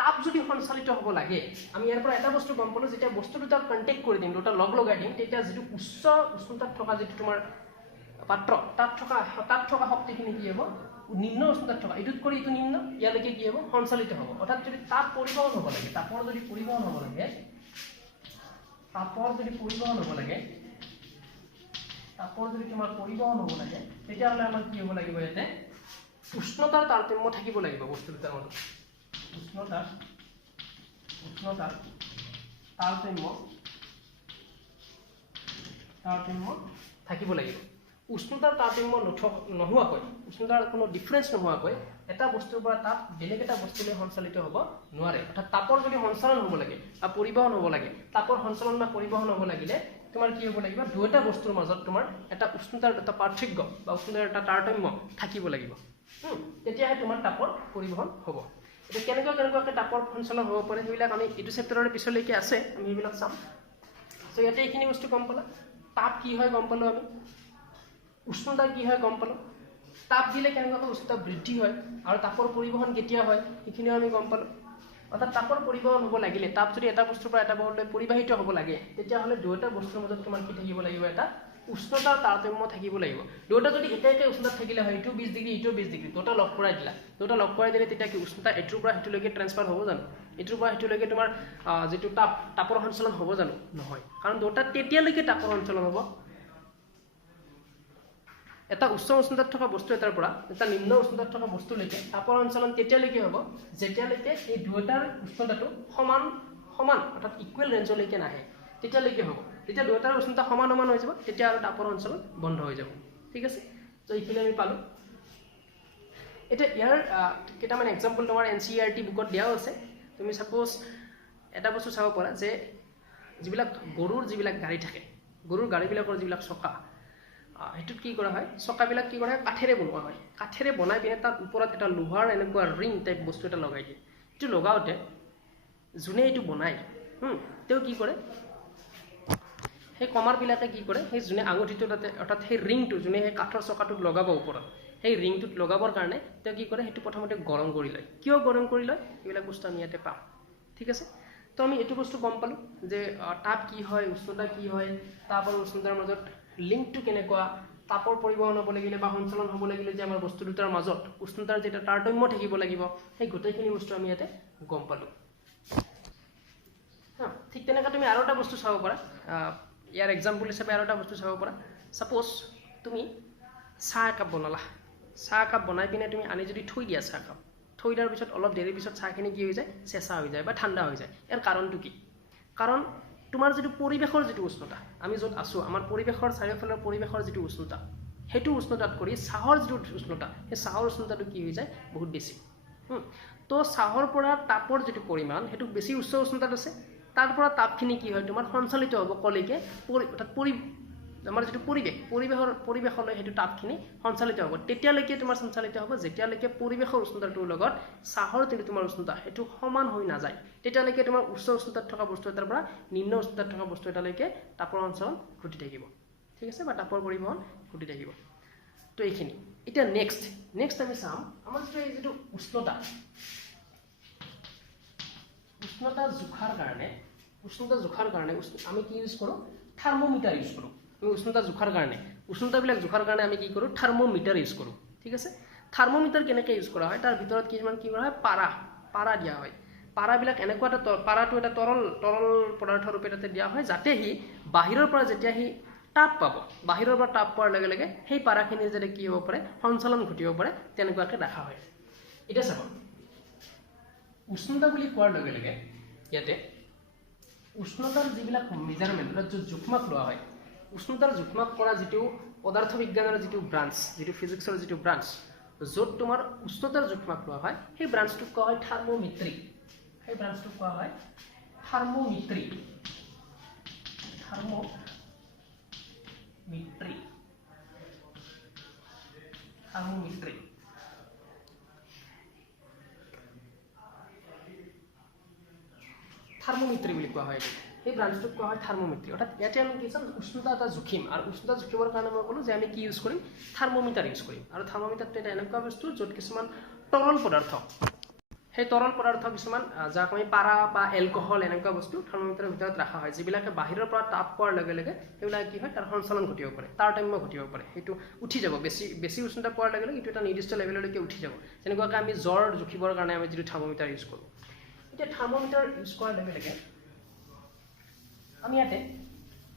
তাপ যদি সঞ্চালিত হ'ব লাগে আমি ইয়াৰ পৰা এটা বস্তু গম পালোঁ যেতিয়া বস্তু দুটা কণ্টেক্ট কৰি দিম দুটা লগাই দিম তেতিয়া যিটো উচ্চ উষ্ণতাত থকা যিটো তোমাৰ পাত্ৰ তাত থকা শক্তিখিনি কি হ'ব নিম্ন উষ্ণতাত থকা এইটোত কৰি এইটো নিম্ন ইয়ালৈকে কি হ'ব সঞ্চালিত হ'ব অৰ্থাৎ যদি তাপ পৰিবহন হ'ব লাগে তাপৰ যদি পৰিবহন হ'ব লাগে তেতিয়াহ'লে আমাৰ কি হ'ব লাগিব ইয়াতে উষ্ণতাৰ তাৰতম্য থাকিব লাগিব বস্তু দুটাৰ মাজত উষ্ণতাৰ তাৰতম্য থাকিব লাগিব উষ্ণতাৰ তাৰতম্য নোহোৱাকৈ উষ্ণতাৰ কোনো ডিফাৰেন্স নোহোৱাকৈ এটা বস্তুৰ পৰা তাপ বেলেগ এটা বস্তুলৈ সঞ্চালিত হ'ব নোৱাৰে অৰ্থাৎ তাপৰ যদি সঞ্চালন হ'ব লাগে বা পৰিবহন হ'ব লাগে তাপৰ সঞ্চালন বা পৰিবহন হ'ব লাগিলে তোমাৰ কি হ'ব লাগিব দুটা বস্তুৰ মাজত তোমাৰ এটা উষ্ণতাৰ এটা পাৰ্থক্য বা উষ্ণতাৰ এটা তাৰতম্য থাকিব লাগিব তেতিয়াহে তোমাৰ তাপৰ পৰিবহন হ'ব এতিয়া কেনেকুৱাকৈ তাপৰ সঞ্চালন হ'ব পাৰে সেইবিলাক আমি এইটো চেপ্টাৰৰ পিছলৈকে আছে আমি এইবিলাক চাম চ' ইয়াতে এইখিনি বস্তু গম পালা তাপ কি হয় গম পালোঁ আমি উষ্ণতা কি হয় গম পালোঁ তাপ দিলে কেনেকুৱাকৈ উষ্ণতা বৃদ্ধি হয় আৰু তাপৰ পৰিবহন কেতিয়া হয় সেইখিনিও আমি গম পালোঁ অৰ্থাৎ তাপৰ পৰিবহন হ'ব লাগিলে তাপ যদি এটা বস্তুৰ পৰা এটা বস্তুলৈ পৰিবাহিত হ'ব লাগে তেতিয়াহ'লে দুটা বস্তুৰ মাজত তোমাৰ কি থাকিব লাগিব এটা উষ্ণতাৰ তাৰতম্য থাকিব লাগিব দুটা যদি একে উষ্ণতাত থাকিলে হয় এইটো 20 ডিগ্ৰী এইটো 20 ডিগ্ৰী দুটা লগ কৰাই দিলে তেতিয়া কি উষ্ণতা এইটোৰ পৰা সেইটোলৈকে ট্ৰান্সফাৰ হ'ব জানো এইটোৰ পৰা সেইটোলৈকে তোমাৰ যিটো তাপৰ সঞ্চালন হ'ব জানো নহয় কাৰণ দুটা তেতিয়ালৈকে তাপৰ সঞ্চালন হ'ব এটা উচ্চ উষ্ণতাত থকা বস্তু এটাৰ পৰা এটা নিম্ন উষ্ণতাত থকা বস্তুলৈকে তাপৰ সঞ্চালন তেতিয়ালৈকে হ'ব যেতিয়ালৈকে এই দুটাৰ উষ্ণতাটো সমান অৰ্থাৎ ইকুৱেল ৰেঞ্জলৈকে নাহে তেতিয়ালৈকে হ'ব যেতিয়া দুটাৰ উষ্ণতা সমান হৈ যাব তেতিয়া আৰু তাপৰ সঞ্চালন বন্ধ হৈ যাব ঠিক আছে তো এইখিনি আমি পালোঁ এতিয়া ইয়াৰ কেইটামান এক্সাম্পল তোমাৰ NCERT বুকত দিয়াও আছে তুমি সাপোজ এটা বস্তু চাব পাৰা যে যিবিলাক গৰুৰ যিবিলাক গাড়ী থাকে গৰুৰ গাড়ীবিলাকৰ যিবিলাক চকা সেইটোত কি কৰা হয় চকাবিলাক কি কৰা হয় কাঠেৰে বনোৱা হয় কাঠেৰে বনাই পিনে তাৰ ওপৰত এটা লোহাৰ এনেকুৱা ৰিং টাইপ বস্তু এটা লগাই দিয়ে এইটো লগাওঁতে যোনে এইটো বনায় তেওঁ কি কৰে সেই কমাৰবিলাকে কি কৰে সেই যোনে আঙুঠিটো তাতে অৰ্থাৎ সেই ৰিংটো যোনে সেই কাঠৰ চকাটোত লগাব ওপৰত সেই ৰিংটোত লগাবৰ কাৰণে তেওঁ কি কৰে সেইটো প্ৰথমতে গৰম কৰি লয় কিয় গৰম কৰি লয় এইবিলাক বস্তু আমি ইয়াতে পাম ঠিক আছে তো আমি এইটো বস্তু গম পালোঁ যে তাপ কি হয় উষ্ণতা কি হয় তাপ আৰু উষ্ণতাৰ মাজত লিংকটো কেনেকুৱা তাপৰ পৰিবহন হ'ব লাগিলে বা সঞ্চালন হ'ব লাগিলে যে আমাৰ বস্তু দুটাৰ মাজত উষ্ণতাৰ যেটা তাৰতম্য থাকিব লাগিব সেই গোটেইখিনি বস্তু আমি ইয়াতে গম পালোঁ হা ঠিক তেনেকৈ তুমি আৰু এটা বস্তু চাব পাৰা ইয়াৰ এক্সাম্পল হিচাপে আৰু এটা বস্তু চাব পাৰা সাপোজ তুমি চাহ একাপ বনালা চাহ একাপ বনাই পিনে তুমি আনি যদি থৈ দিয়া চাহ একাপ থৈ দিয়াৰ পিছত অলপ দেৰিৰ পিছত চাহখিনি কি হৈ যায় চেঁচা হৈ যায় বা ঠাণ্ডা হৈ যায় ইয়াৰ কাৰণটো কি কাৰণ তোমাৰ যিটো পৰিৱেশৰ যিটো উষ্ণতা আমি য'ত আছোঁ আমাৰ পৰিৱেশৰ চাৰিওফালৰ পৰিৱেশৰ যিটো উষ্ণতা সেইটো উষ্ণতাত কৰি চাহৰ যিটো উষ্ণতা সেই চাহৰ উষ্ণতাটো কি হৈ যায় বহুত বেছি তো চাহৰ পৰা তাপৰ যিটো পৰিমাণ সেইটো বেছি উচ্চ উষ্ণতাত আছে তাৰ পৰা তাপখিনি কি হয় তোমাৰ সঞ্চালিত হ'ব কলৈকে অৰ্থাৎ আমাৰ যিটো পৰিৱেশলৈ সেইটো তাপখিনি সঞ্চালিত হ'ব তেতিয়ালৈকে তোমাৰ সঞ্চালিত হ'ব যেতিয়ালৈকে পৰিৱেশৰ উষ্ণতাটোৰ লগত চাহৰ যিটো তোমাৰ উষ্ণতা সেইটো সমান হৈ নাযায় তেতিয়ালৈকে তোমাৰ উচ্চ উষ্ণতাত থকা বস্তু এটাৰ পৰা নিম্ন উষ্ণতাত থকা বস্তু এটালৈকে তাপৰ সঞ্চালন ঘটি থাকিব ঠিক আছে বা তাপৰ পৰিবহন ঘটি থাকিব তো এইখিনি এতিয়া নেক্সট আমি চাম আমাৰ যিটো উষ্ণতা জোখাৰ কাৰণে আমি কি ইউজ কৰোঁ থাৰ্মোমিটাৰ ইউজ কৰোঁ আমি উষ্ণতা জোখাৰ কাৰণে আমি কি কৰোঁ থাৰ্মোমিটাৰ ইউজ কৰোঁ ঠিক আছে থাৰ্মোমিটাৰ কেনেকৈ ইউজ কৰা হয় তাৰ ভিতৰত কিছুমান কি কৰা হয় পাৰা দিয়া হয় পাৰাবিলাক এনেকুৱা এটা পাৰাটো এটা তৰল পদাৰ্থ ৰূপে তাতে দিয়া হয় যাতে সি বাহিৰৰ পৰা যেতিয়া সি তাপ পাব বাহিৰৰ পৰা তাপ পোৱাৰ লগে লগে সেই পাৰাখিনি যাতে কি হ'ব পাৰে সঞ্চালন ঘটিব পাৰে তেনেকুৱাকৈ ৰাখা হয় এতিয়া চাব উষ্ণতা বুলি কোৱাৰ লগে লগে ইয়াতে উষ্ণতাৰ যিবিলাক মেজাৰমেণ্ট য'ত জোখমাপ লোৱা হয় উষ্ণতাৰ জোখমাপ কৰা যিটো পদাৰ্থ বিজ্ঞানৰ যিটো ব্ৰাঞ্চ যিটো ফিজিক্সৰ যিটো ব্ৰাঞ্চ য'ত তোমাৰ উষ্ণতাৰ জোখমাপ লোৱা হয় সেই ব্ৰাঞ্চটোক কোৱা হয় থাৰ্মোমিট্ৰি বুলি কোৱা হয় সেই ব্ৰাঞ্চটোক কোৱা হয় থাৰ্মোমিট্ৰি অৰ্থাৎ ইয়াতে আমি কি চাম উষ্ণতা এটা জোখিম আৰু উষ্ণতা জোখিবৰ কাৰণে মই ক'লোঁ যে আমি কি ইউজ কৰিম থাৰ্মোমিটাৰ ইউজ কৰিম আৰু থাৰ্মোমিটাৰটো এটা এনেকুৱা বস্তু য'ত কিছুমান তৰল পদাৰ্থ সেই তৰল পদাৰ্থ কিছুমান যাক আমি পাৰা বা এলকহল এনেকুৱা বস্তু থাৰ্মোমিটাৰৰ ভিতৰত ৰখা হয় যিবিলাকে বাহিৰৰ পৰা তাপ পোৱাৰ লগে লগে সেইবিলাক কি হয় তাৰ সঞ্চালন ঘটিব পাৰে তাৰতম্য ঘটিব পাৰে সেইটো উঠি যাব বেছি উষ্ণতা পোৱাৰ লগে লগে এইটো এটা নিৰ্দিষ্ট লেভেললৈকে উঠি যাব যেনেকুৱাকৈ আমি জ্বৰ জোখিবৰ কাৰণে আমি যিটো থাৰ্মোমিটাৰ ইউজ কৰোঁ এতিয়া থাৰ্মোমিটাৰ ইউজ কৰাৰ লগে লগে আমি ইয়াতে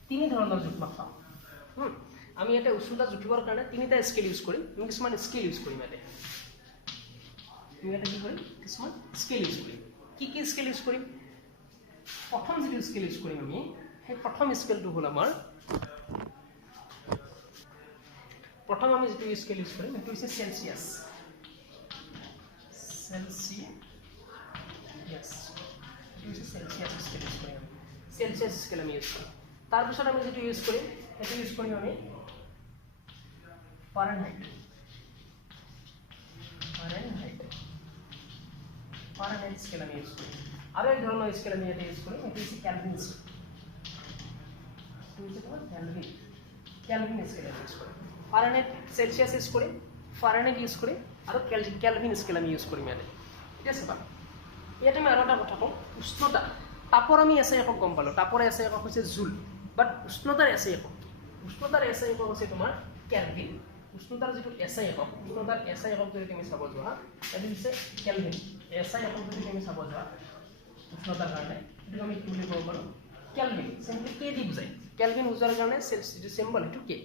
তিনি ধৰণৰ জোখমাপ পাম আমি ইয়াতে উষ্ণতা জোখিবৰ কাৰণে তিনিটা স্কেল ইউজ কৰিম আমি কিছুমান স্কেল ইউজ কৰিম ইয়াতে কি কৰিম কিছুমান স্কেল ইউজ কৰিম কি স্কেল ইউজ কৰিম প্ৰথম যিটো স্কেল ইউজ কৰিম আমি সেই প্ৰথম স্কেলটো হ'ল আমাৰ প্ৰথম আমি যিটো স্কেল ইউজ কৰিম সেইটো হৈছে চেলচিয়াছ স্কেল ইউজ কৰিম চেলচিয়াছ স্কেল আমি ইউজ কৰিম তাৰপিছত আমি যিটো ইউজ কৰিম সেইটো ইউজ কৰিম আমি ফাৰেনহাইট স্কেল আমি ইউজ কৰিম আৰু এক ধৰণৰ স্কেল আমি ইয়াতে ইউজ কৰিম এইটো হৈছে কেলভিন স্কেল আমি ইউজ কৰিম ফাৰেনহাইট চেলচিয়াছ ইউজ কৰিম ফাৰেনহাইট ইউজ কৰিম আৰু কেলভিন স্কেল আমি ইউজ কৰিম ইয়াতে এতিয়া চাবা ইয়াতে আমি আৰু এটা কথা কওঁ উষ্ণতা তাপৰ আমি এছআই একক গম পালোঁ তাপৰ এছআই একক হৈছে জুল বাট উষ্ণতাৰ এছআই একক হৈছে তোমাৰ কেলভিন উষ্ণতাৰ যিটো এছআই একক যদি তুমি চাব যোৱা এইটো হৈছে কেলভিন এছআই একক যদি তুমি চাব যোৱা উষ্ণতাৰ কাৰণে এইটো আমি কি বুলি ক'ব পাৰোঁ কেলভিন চিম্পলি কে দি বুজায় কেলভিন বুজাৰ কাৰণে যিটো চিম্বল সেইটো কে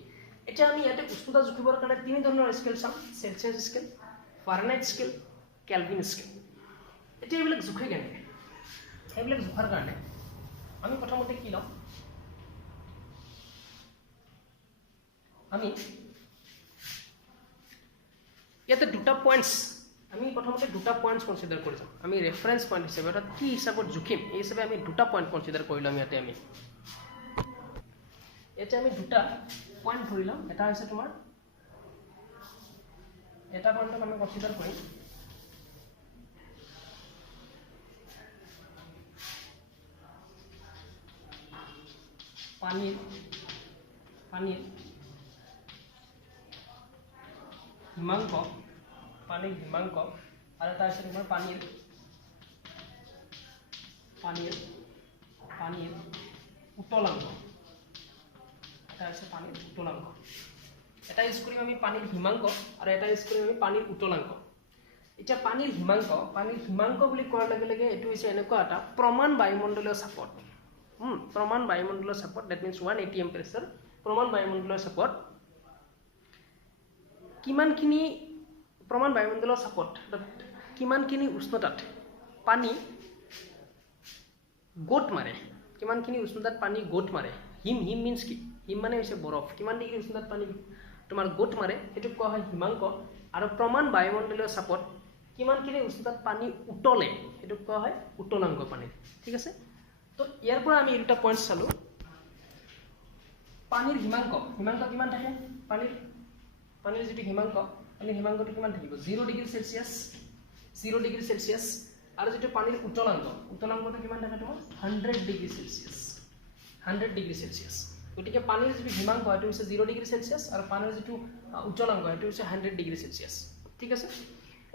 এতিয়া আমি ইয়াতে উষ্ণতা জোখিবৰ কাৰণে তিনি ধৰণৰ স্কেল চাম Celsius scale Fahrenheit scale Kelvin scale এতিয়া এইবিলাক জোখে কেনেকৈ সেইবিলাক জোখাৰ কাৰণে আমি প্ৰথমতে কি ল'ম আমি ইয়াতে দুটা পইণ্টছ কনচিডাৰ কৰি যাম আমি ৰেফাৰেঞ্চ পইণ্ট হিচাপে অৰ্থাৎ কি হিচাপত জোখিম এই হিচাপে আমি দুটা পইণ্ট কনচিডাৰ কৰি ল'ম ইয়াতে আমি দুটা পইণ্ট ধৰি ল'ম এটা হৈছে তোমাৰ এটা পইণ্টক আমি কনচিডাৰ কৰিম পানীৰ হিমাংক আৰু এটা আছে তোমাৰ পানীৰ উতলাংক, এটা আছে পানীৰ উতলাংক। এটা ইউজ কৰিম আমি পানীৰ হিমাংক আৰু এটা ইউজ কৰিম আমি পানীৰ উতলাংক। এতিয়া পানীৰ হিমাংক বুলি কোৱাৰ লগে লগে এইটো হৈছে এনেকুৱা এটা প্ৰমাণ বায়ুমণ্ডলীয় চাপত, প্ৰমাণ বায়ুমণ্ডলীয় চাপত, দ্যাট মিন্স 1 atm প্ৰেছাৰ, প্ৰমাণ বায়ুমণ্ডলীয় চাপত কিমানখিনি প্ৰমাণ বায়ুমণ্ডলীয় চাপত কিমানখিনি উষ্ণতাত পানী গোট মাৰে, কিমানখিনি উষ্ণতাত পানী গোট মাৰে। হিম মিন্স কি? হিম মানে হৈছে বৰফ। কিমান ডিগ্ৰী উষ্ণতাত পানী তোমাৰ গোট মাৰে সেইটো কোৱা হয় হিমাংক। আৰু প্ৰমাণ বায়ুমণ্ডলীয় চাপত কিমানখিনি উষ্ণতাত পানী উতলে সেইটো কোৱা হয় উতলাংক পানীৰ। ঠিক আছে, তো ইয়াৰ পৰা আমি এই দুটা পইণ্ট চালো। পানীৰ হিমাংক কিমান থাকে? পানীৰ যিটো হিমাংক, পানীৰ হিমাংকটো কিমান থাকিব? 0 ডিগ্ৰী চেলচিয়াছ। আৰু যিটো পানীৰ উতলাংকটো কিমান থাকে তোমাৰ? 100 ডিগ্ৰী চেলচিয়াছ। গতিকে পানীৰ যিটো হিমাংক সেইটো হৈছে 0 ডিগ্ৰী চেলচিয়াছ আৰু পানীৰ যিটো উতলাংক সেইটো হৈছে 100 ডিগ্ৰী চেলচিয়াছ। ঠিক আছে,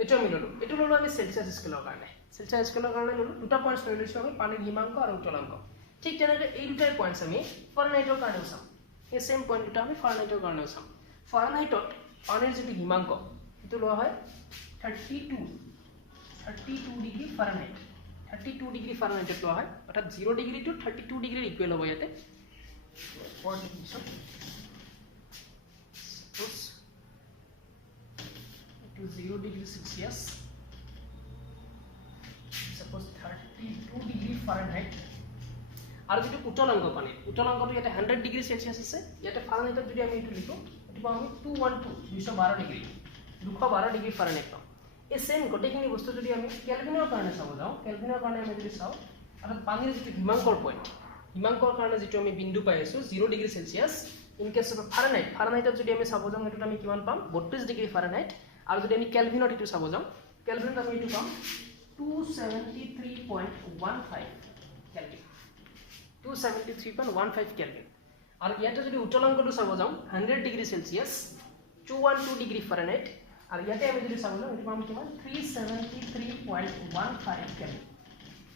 এইটো আমি ল'লোঁ। এইটো ল'লোঁ আমি চেলচিয়াছ স্কেলৰ কাৰণে। চেলচিয়াছ স্কেলৰ কাৰণে ল'লোঁ দুটা পইণ্টছ লৈ লৈছোঁ আমি, পানীৰ হিমাংক আৰু উতলাংক। ঠিক তেনেকৈ এই দুটাই পইণ্টছ আমি ফাৰেনহাইটৰ কাৰণেও চাম। এই ছেম পইণ্ট দুটা আমি ফাৰেনহাইটৰ কাৰণেও চাম। ফাৰেনহাইটত পানীৰ যিটো হিমাংক সেইটো লোৱা হয় 32 ডিগ্ৰী ফাৰেনহাইট। 32 ডিগ্ৰী ফাৰেনহাইটত লোৱা হয়, অৰ্থাৎ 0 ডিগ্ৰী টু 32 ডিগ্ৰীৰ ইকুৱেল হ'ব ইয়াতে। to 0 degree Celsius, suppose 32 degree Fahrenheit. আৰু যেটো উতলাংক পানী, উতলাংকটো ইয়াতে 100 ডিগ্ৰী সেলসিয়াস আছে, ইয়াতে ফাৰেনহাইটত যদি আমি এটো লিখো এটো পাম আমি 212 ডিগ্ৰী 212 ডিগ্ৰী ফাৰেনহাইট পাম। এই সেম গটেখিনি বস্তু যদি আমি কেলভিনৰ কাৰণে চাব যাও, কেলভিনৰ কাৰণে আমি যদি চাও আৰু পানীৰ যেটো হিমাংকৰ পইণ্ট, হিমাংকৰ কাৰণে যেটো আমি বিন্দু পাই আছো 0 degree Celsius, in case of ফাৰেনহাইটত যদি আমি চাব যাও এটোত আমি কিমান পাম 32 ডিগ্ৰী ফাৰেনহাইট। আৰু যদি আমি কেলভিনত এটো চাব যাও, কেলভিনত আমি এটো পাম 273.15 কেলভিন, 273.15 কেলভিন। আৰু ইয়াতে যদি উতলাংকটো চাব যাও 100 ডিগ্ৰী সেলসিয়াস 212 ডিগ্ৰী ফাৰেনহাইট, আৰু ইয়াতে আমি যদি চাব যাও এটো পাম কিমান 373.15 কেলভিন,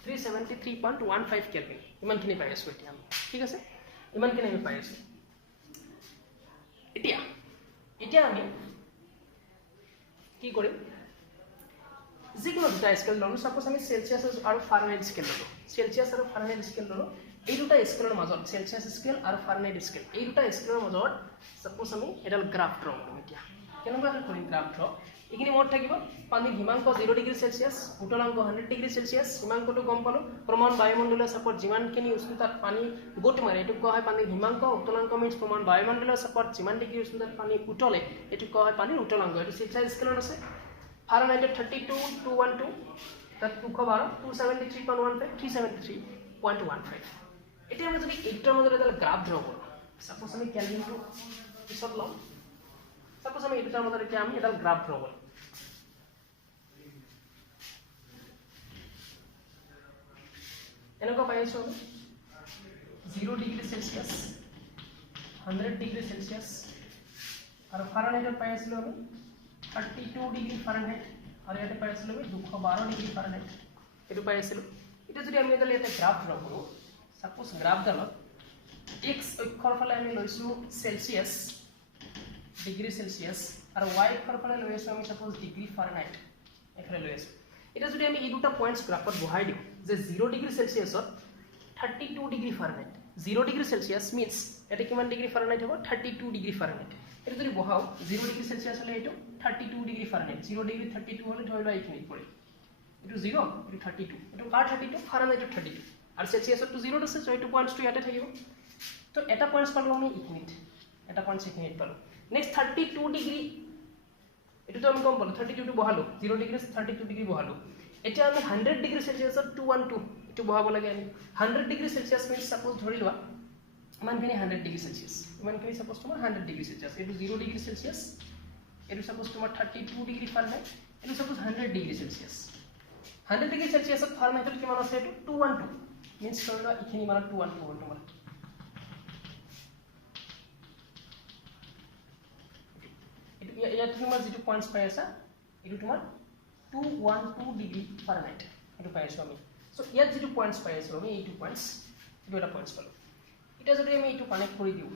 373.15 কেলভিন। ইমানখিনি পাই আছো এতিয়া আমি, ঠিক আছে, ইমানখিনি আমি পাই আছো। এতিয়া আমি কি কৰিম, যিকোনো দুটা স্কেল ললো, সাপোজ আমি সেলসিয়াস আৰু ফাৰেনহাইট স্কেল ললো, সেলসিয়াস আৰু ফাৰেনহাইট স্কেল ললো। এই দুটা স্কেলৰ মাজত সেলসিয়াস স্কেল আৰু ফাৰেনহাইট স্কেল, এই দুটা স্কেলৰ মাজত সাপোজ আমি এডাল গ্ৰাফ ড্ৰ কৰিম। এতিয়া কেনেকুৱা কৰিম গ্ৰাফ ড্ৰ, এইখিনি মনত থাকিব পানীৰ হিমাংক 0 ডিগ্ৰী সেলসিয়াস, উতলাংক 100 ডিগ্ৰী সেলসিয়াস, হিমাংকটো গম পালো, প্ৰমাণ বায়ুমণ্ডলীয় চাপত যিমানখিনি উষ্ণতাত পানী গোট মাৰে এটো কোৱা হয় পানীৰ হিমাংক, উতলাংক মিন্স প্ৰমাণ বায়ুমণ্ডলীয় চাপত যিমান ডিগ্ৰী উষ্ণতাত পানী উতলে এটো কোৱা হয় পানীৰ উতলাংক। এটো সেলসিয়াস স্কেলত আছে। ফাৰেনহাইটত 32 212 তাত 212 273.15 373.15। এতিয়া আমি যদি এইটোৰ মাজত এটা গ্ৰাফ ড্ৰ কৰো, সাপোজ আমি কেলভিনটো পিছত লম, সাপোজ আমি এইটোৰ মাজত এতিয়া আমি এটা গ্ৰাফ ড্ৰ কৰো। এনেকুৱা পাই আছো আমি 0 ডিগ্ৰী সেলসিয়াস 100 ডিগ্ৰী সেলসিয়াস আৰু ফাৰেনহাইটত পাই আছিলো আমি 32 ডিগ্ৰী ফাৰেনহাইট, আৰু ইয়াতে পাই আছিলো আমি 212 ডিগ্ৰী ফাৰেনহাইট এটো পাই আছিলো। এটা যদি আমি এটা ইয়াতে গ্ৰাফ ড্ৰ কৰো, সাপোজ গ্ৰাফডালত x অক্ষৰ ফালে আমি লৈছো সেলসিয়াস ডিগ্ৰী সেলসিয়াস আৰু y অক্ষৰ ফালে লৈ আছো আমি সাপোজ ডিগ্ৰী ফাৰেনহাইট এফালে লৈ আছো। এটা যদি আমি এই দুটা পইণ্টছ গ্ৰাফত বহাই দিও যে 0 ডিগ্ৰী সেলসিয়াসত 32 degree Fahrenheit, 0 degree Celsius means এটা কিমান ডিগ্ৰী ফাৰেনহাইট হ'ব 32 ডিগ্ৰী ফাৰেনহাইট। এটা যদি বহাও 0 ডিগ্ৰী সেলসিয়াস হলে এটো 32 ডিগ্ৰী ফাৰেনহাইট, 0 ডিগ্ৰী 32 হলে ধৰি লোৱা এইখিনি পৰে, এটো 0 এটো 32, এটো কাৰ 32 ফাৰেনহাইটত 32 আৰু সেলসিয়াসত তো 0 আছে, সো এটো পইণ্টছটো ইয়াতে থাকিব। তো এটা পইণ্টছ পালো আমি ইখিনিত, এটা পইণ্টছ ইখিনিত পালো। নেক্সট 32 ডিগ্ৰী এটো আমি কম পালো, 32 টো বহালো, 0 ডিগ্ৰী 32 ডিগ্ৰী বহালো। এতিয়া আমি 100 ডিগ্ৰী সেলসিয়াসত 212 এটো বহাব লাগে আমি। 100 ডিগ্ৰী সেলসিয়াস মিন্স সাপোজ ধৰি লোৱা ইমানখিনি 100 ডিগ্ৰী সেলসিয়াস, ইমানখিনি সাপোজ তোমাৰ 100 ডিগ্ৰী সেলসিয়াস, এটো 0 ডিগ্ৰী সেলসিয়াস, এটো সাপোজ তোমাৰ 32 ডিগ্ৰী ফাৰেনহাইট, এটো সাপোজ 100 ডিগ্ৰী সেলসিয়াস। 100 ডিগ্ৰী সেলসিয়াসত ফাৰেনহাইটত কিমান আছে এটো 212 মিন্স ধৰি লোৱা ইখিনি মানে 212 হ'ল তোমাৰ ইয়াত তোমাৰ যেটো পয়েন্টস পাই আছা এটো তোমাৰ 212 ডিগ্ৰী ফাৰেনহাইট এটো পাই আছো আমি সো ইয়াত যেটো পয়েন্টস পাই আছো আমি এইটো পয়েন্টস এটো এটা পয়েন্টস পালো এটা যদি আমি এইটো কানেক্ট কৰি দিও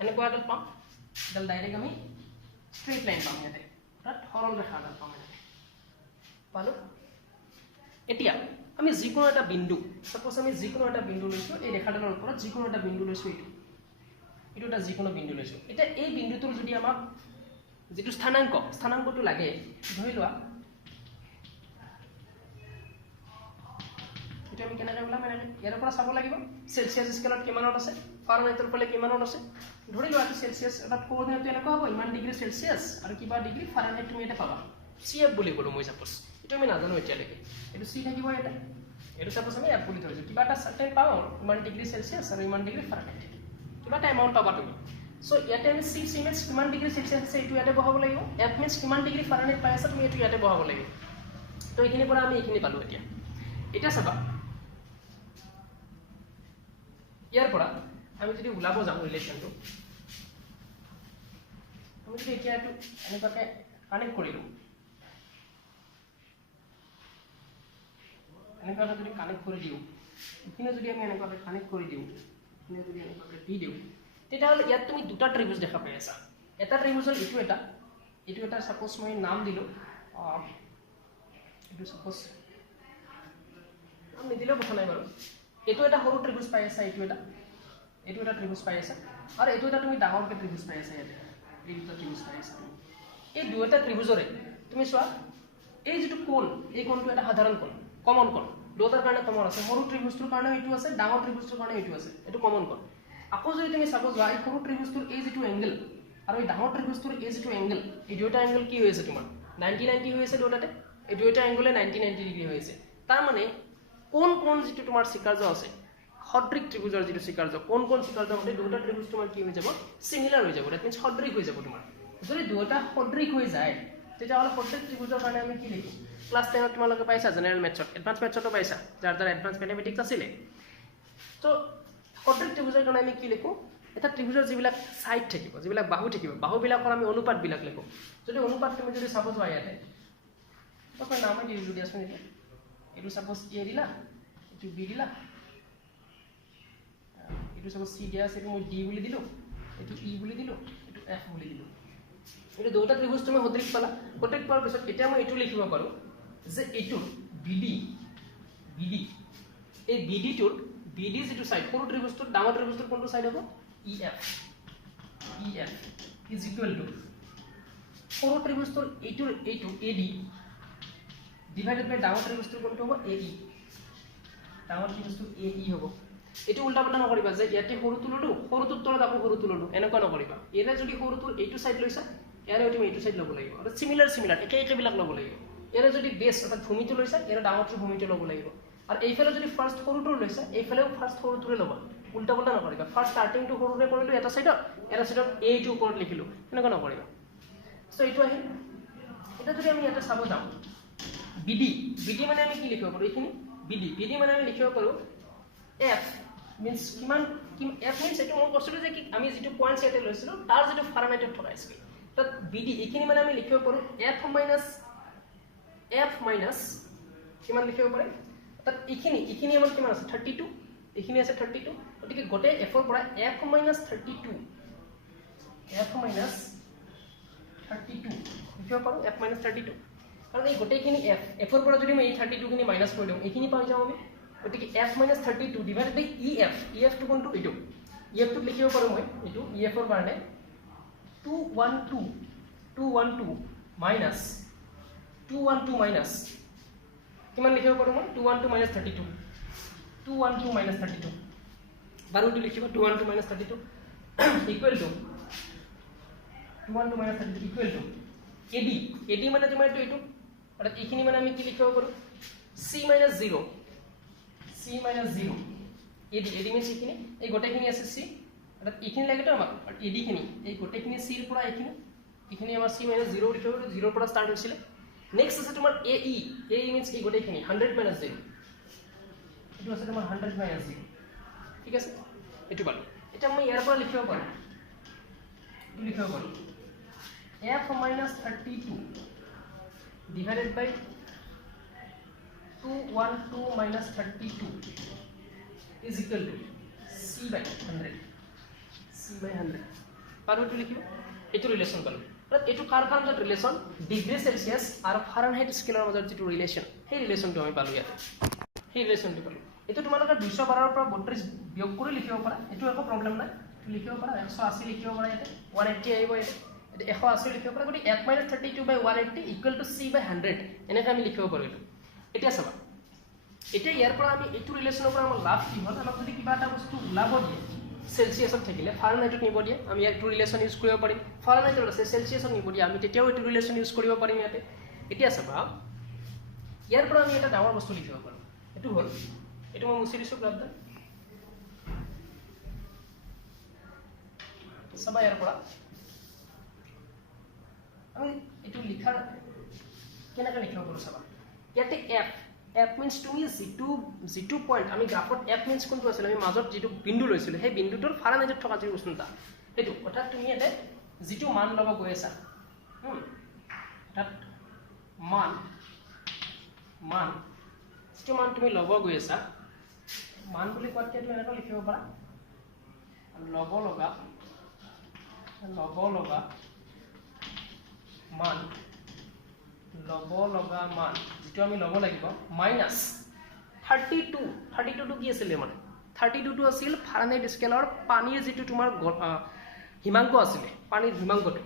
এনেকুৱা এটা পাম এডাল ডাইৰেক্ট আমি স্ট্ৰেইট লাইন পাম ইয়াতে অৰ্থাৎ সৰল ৰেখা এটা পাম ইয়াতে পালো এতিয়া আমি যিকোনো এটা বিন্দু সাপোজ আমি যিকোনো এটা বিন্দু লৈছো এই ৰেখাডালৰ ওপৰত যিকোনো এটা বিন্দু লৈছো এটো এটা যিকোনো বিন্দু লৈছো এটা এই বিন্দুটোৰ যদি আমাক যেটো স্থানাংকটো লাগে ধৰি লোৱা এটা আমি কেনেকৈ বলা মানে ইয়াৰ পৰা চাব লাগিব সেলসিয়াস স্কেলত কিমানত আছে ফাৰেনহাইটৰ ফালে কিমানত আছে ধৰি লোৱা এটা সেলসিয়াস এটা কোঅৰ্ডিনেট এনেকুৱা হ'ব ইমান ডিগ্ৰী সেলসিয়াস আৰু কিবা ডিগ্ৰী ফাৰেনহাইট তুমি এটা পাবা সিএফ বুলি বলো মই সাপোজ এটা আমি নাজানো এতিয়া লাগে এটো সি থাকিব এটা এটো সাপোজ আমি এফ বুলি ধৰিছো কিবা এটা সাৰ্টেন পাওঁ ইমান ডিগ্ৰী সেলসিয়াস আৰু ইমান ডিগ্ৰী ফাৰেনহাইট কিবা এটা এমাউন্ট পাবা তুমি সো ইয়াতে আমি সি মিন্স কিমান ডিগ্ৰী সেলসিয়াস আছে এটো ইয়াতে বহাব লাগিব এফ মিন্স কিমান ডিগ্ৰী ফাৰেনহাইট পাই আছে তুমি এটো ইয়াতে বহাব লাগিব তো এইখিনি পৰা আমি এইখিনি পালো এতিয়া এটা চাবা ইয়াৰ পৰা আমি যদি উলাব যাম ৰিলেশনটো আমি যদি এতিয়া এটো এনেকুৱাকে কানেক্ট কৰিলো এনেকুৱাকে যদি কানেক্ট কৰি দিও ইখিনি যদি আমি এনেকুৱাকে কানেক্ট কৰি দিও ইখিনি যদি এনেকুৱাকে দি দিও তেতিয়াহ'লে ইয়াত তুমি দুটা ত্ৰিভুজ দেখা পাই আছা এটা ত্ৰিভুজৰ এইটো এটা সাপোজ মই নাম দিলো এইটো সাপোজ আমি দিলেও কথা নাই বাৰু এইটো এটা সৰু ত্ৰিভুজ পাই আছা এইটো এটা ত্ৰিভুজ পাই আছা আৰু এইটো এটা তুমি ডাঙৰকে ত্ৰিভুজ পাই আছা ইয়াতে এই দুটা ত্ৰিভুজ পাই আছা এই দুটা ত্ৰিভুজৰে তুমি চোৱা এই যেটো কোণ এই কোণটো এটা সাধাৰণ কোণ কমন কোণ দুটাৰ কাৰণে কমন আছে সৰু ত্ৰিভুজটোৰ কাৰণে এইটো আছে ডাঙৰ ত্ৰিভুজটোৰ কাৰণে এইটো আছে এইটো কমন কোণ আকৌ যদি তুমি চাব যোৱা এই সৰু ত্ৰিভুজটোৰ এই যেটো এংগল আৰু এই ডাঙৰ ত্ৰিভুজটোৰ এই যেটো এংগল এই দুটা এংগল কি হৈ আছে তোমাৰ 90 হৈ আছে দুটাতে এই দুটা এংগলে 90 ডিগ্ৰী হৈ আছে তাৰ মানে কোন যেটো তোমাৰ সিকাৰ্য আছে সদৃশ ত্ৰিভুজৰ যেটো সিকাৰ্য কোন সিকাৰ্য মতে দুটা ত্ৰিভুজ তোমাৰ কি হৈ যাব সিমিলাৰ হৈ যাব দ্যাট মিন্স সদৃশ হৈ যাব তোমাৰ যদি দুটা সদৃশ হৈ যায় তেতিয়া হলে সদৃশ ত্ৰিভুজৰ কাৰণে আমি কি লিখিম ক্লাস 10 তোমালোকে পাইছা জেনাৰেল মেথছত এডভান্স মেথছতো পাইছা যাৰ এডভান্স ম্যাথমেটিক্স আছিলে তো সদৃশ ত্ৰিভুজৰ কাৰণে আমি কি লিখো এটা ত্ৰিভুজৰ যিবিলাক সাইড থাকিব যিবিলাক বাহু থাকিব বাহু বিলাকৰ আমি অনুপাত বিলাক লিখো যদি অনুপাত তুমি যদি চাব যোৱা ইয়াতে তো নাম দি দিলো দিয়াচোন এটো সাপোজ এ দিলা এটো বি দিলা এটো সাপোজ সি দিয়া আছে মই ডি বুলি দিলো এটো ই বুলি দিলো এটো এফ বুলি দিলো এটো দুটা ত্ৰিভুজ তুমি সদৃশ পালা সদৃশ পাৰ পিছত এতিয়া মই এটো লিখিব পাৰো যে এটো বিডি এই বিডি যেটো সাইড সৰু ত্ৰিভুজটোৰ ডাঙৰ ত্ৰিভুজটোৰ কোনটো সাইড হ'ব EF is equal to সৰু ত্ৰিভুজটোৰ এইটো AD divided by ডাঙৰ ত্ৰিভুজটোৰ কোনটো হ'ব AE ডাঙৰ ত্ৰিভুজটোৰ AE হ'ব এটো উল্টা পাল্টা নকৰিবা যে ইয়াতে সৰুটো ললো সৰুটোৰ তলত আকৌ সৰুটো ললো এনেকুৱা নকৰিবা এনে যদি সৰুটোৰ এইটো সাইড লৈছা ইয়াৰে তুমি এইটো সাইড ল'ব লাগিব আৰু সিমিলাৰ একে বিলাক ল'ব লাগিব এনে যদি বেস অৰ্থাৎ ভূমিটো লৈছা এনে ডাঙৰটো ভূমিটো ল'ব লাগিব আৰু এইফালে যদি ফাৰ্স্ট সৰুটো লৈছা এইফালেও ফাৰ্স্ট সৰুটোৰে ল'বা উল্টা পাল্টা নকৰিবা ফাৰ্স্ট স্টাৰ্টিং টু সৰুৰে কৰিলো এটা সাইডত এ টু ওপৰত লিখিলো এনেকুৱা নকৰিবা সো এইটো আহিল এটা যদি আমি এটা চাব যাম বিডি মানে আমি কি লিখিব পাৰো এইখিনি বিডি মানে আমি লিখিব পাৰো এফ মিন্স কিমান এফ মিন্স এটো মই কৈছিলো যে কি আমি যেটো পয়েন্টস ইয়াতে লৈছিলো তাৰ যেটো ফাৰেনহাইটত থকা আছিল তাত বিডি এইখিনি মানে আমি লিখিব পাৰো এফ মাইনাস কিমান লিখিব পাৰো তাত এইখিনি আমাৰ কিমান আছে 32 এইখিনি আছে 32 গতিকে গটে f ৰ পৰা f - 32 লিখিব পাৰো f - 32 কাৰণ এই গটেখিনি f ৰ পৰা যদি মই এই 32 খিনি মাইনাস কৰি দিওঁ এইখিনি পাই যাম আমি গতিকে f - 32 ডিভাইডেড বাই ef টো কোনটো এইটো ef টো লিখিব পাৰো মই এইটো ef ৰ কাৰণে 212 মাইনাস কিমান লিখিব পাৰো মই 212 মাইনাস 32 212 minus 32 বাৰুটো লিখিব 212 minus 32 equal to 212 minus 32 equal to AD মানে তোমাৰ এইটো আৰু এইখিনি মানে আমি কি লিখিব পাৰো C minus 0 AD means এইখিনি এই গোটেইখিনি আছে C আৰু এইখিনি লাগে তো আমাক আৰু AD খিনি এই গোটেইখিনি C ৰ পৰা এইখিনি আমাৰ C minus 0 লিখিব পাৰো 0 ৰ পৰা ষ্টাৰ্ট হৈছিল নেক্সট আছে তোমাৰ AE means এই গোটেইখিনি 100 minus 0 এটো আছে তোমাৰ 100 minus 0 ঠিক আছে এটো পালো এটা মই ইয়াৰ পৰা লিখিব পাৰো লিখিব পাৰোঁ f minus 32 divided by 212 minus 32 is equal to c by 100 পাৰো এইটো লিখিব এইটো ৰিলেশ্যন পালো এইটো কাৰ কাৰ মাজত ৰিলেশ্যন ডিগ্ৰী সেলসিয়াছ আৰু ফাৰেনহাইট স্কেলৰ মাজত যিটো ৰিলেশ্যন সেই ৰিলেশ্যনটো আমি পালো ইয়াতে সেই ৰিলেশ্যনটো পালো এইটো তোমালোকে 212 ৰ পৰা 32 বিয়োগ কৰি লিখিব পাৰা এইটো একো প্ৰবলেম নাই লিখিব পাৰা 180 লিখিব পাৰা ইয়াতে 180 আহিব ইয়াতে 180 লিখিব পাৰা গতি f minus 32 by 180 equal to c by 100 এনেকৈ আমি লিখিব পাৰো এইটো এতিয়া চাবা এতিয়া ইয়াৰ পৰা আমি এইটো ৰিলেশ্যনৰ পৰা আমাৰ লাভ কি হ'ল আমাক যদি কিবা এটা বস্তু ওলাব দিয়ে সেলসিয়াছত থাকিলে ফাৰেনহাইটত নিব দিয়ে আমি এইটো ৰিলেশ্যন ইউজ কৰিব পাৰিম ফাৰেনহাইটত আছে সেলসিয়াছত নিব দিয়ে আমি তেতিয়াও এইটো ৰিলেশ্যন ইউজ কৰিব পাৰিম ইয়াতে এতিয়া চাবা ইয়াৰ পৰা আমি এটা ডাঙৰ বস্তু লিখিব পাৰো এইটো হ'ল এইটো মই মুছি দিছো গ্ৰাফডাল চাবা ইয়াৰ পৰা আমি এইটো লিখাৰ কেনেকৈ লিখিব পাৰো চাবা ইয়াতে f means তুমি যিটো পইণ্ট আমি গ্ৰাফত f means কোনটো আছিল আমি মাজত যিটো বিন্দু লৈছিলো সেই বিন্দুটোৰ ফাৰেনহাইটত থকা যি উষ্ণতা সেইটো অৰ্থাৎ তুমি ইয়াতে যিটো মান ল'ব গৈ আছা অৰ্থাৎ মান যিটো মান তুমি ল'ব গৈ আছা মান বুলি কোৱাতকৈ তুমি এনেকৈ লিখিব পাৰা ল'ব লগা মান যেটো আমি লব লাগিব মাইনাস 32 টো কি আছিল মানে 32 টো আছিল ফাৰেনহাইট স্কেলৰ পানীৰ যেটো তোমাৰ হিমাংক আছিল পানীৰ হিমাংকটো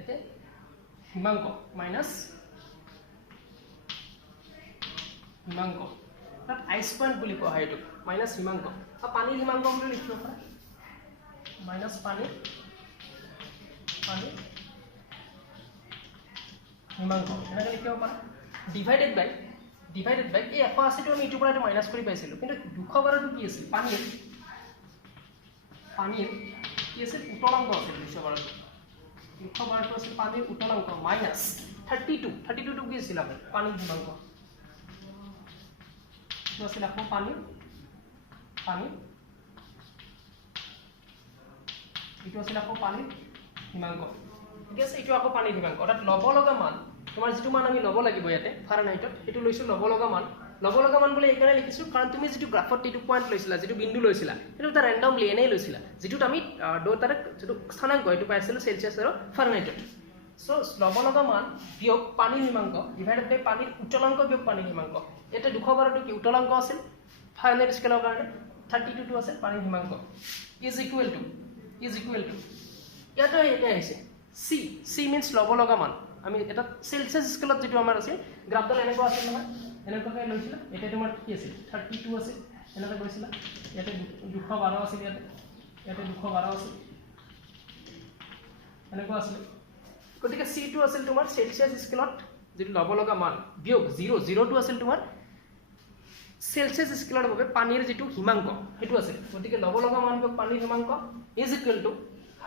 এতে হিমাংক মাইনাস হিমাংক তাত আইস পইণ্ট বুলি কোৱা হয় এটো মাইনাস হিমাংক আৰু পানীৰ হিমাংক বুলি লিখিব পাৰা মাইনাস পানী হিমাংক এনেকৈ লিখিব পাৰা ডিভাইডেড বাই এই 180 টো আমি ইটোৰ পৰা মাইনাস কৰি পাইছিলো কিন্তু 212 টো কি আছিল পানীৰ কি আছিল উত্তৰাংক আছিল 212 টো আছিল পানীৰ উত্তৰাংক মাইনাস 32 টো কি আছিল আমাৰ পানীৰ হিমাংক তো আছিল আকৌ পানী এইটো আছিল আকৌ পানীৰ হিমাংক ঠিক আছে এইটো আকৌ পানীৰ হিমাংক অৰ্থাৎ লব লগা মান তোমাৰ যেটো মান আমি লব লাগিব ইয়াতে ফাৰেনহাইটত এটো লৈছো লব লগা মান বুলি এইকাৰণে লিখিছো কাৰণ তুমি যেটো গ্ৰাফত এটো পইণ্ট লৈছিলা যেটো বিন্দু লৈছিলা এটো এটা ৰেন্ডমলি এনেই লৈছিলা যেটোত আমি দুটাৰে যেটো স্থানাংক এটো পাইছিলো সেলসিয়াছ আৰু ফাৰেনহাইটত সো লব লগা মান বিয়োগ পানীৰ হিমাংক ডিভাইডেড বাই পানীৰ উত্তলাংক বিয়োগ পানীৰ হিমাংক এটা 212 টো কি উত্তলাংক আছিল ফাৰেনহাইট স্কেলৰ কাৰণে 32 টো আছে পানীৰ হিমাংক ইজ ইকুৱেল টু ইয়াতে এটা আহিছে c means লব লগা মান আমি এটা সেলসিয়াস স্কেলত যেটো আমাৰ আছে গ্ৰাফডাল এনেকুৱা আছিল নহয় এনেকুৱাকৈ লৈছিলা এটা তোমাৰ কি আছিল 32 আছিল এনেকৈ গৈছিলা ইয়াতে 212 আছিল ইয়াতে 212 আছিল এনেকুৱা আছিল গতিকে c টো আছিল তোমাৰ সেলসিয়াস স্কেলত যেটো লব লগা মান বিয়োগ 0 টো আছিল তোমাৰ সেলসিয়াস স্কেলৰ বাবে পানীৰ যেটো হিমাংক হেতু আছিল গতিকে লব লগা মান বিয়োগ পানীৰ হিমাংক ইজ ইকুৱেল টু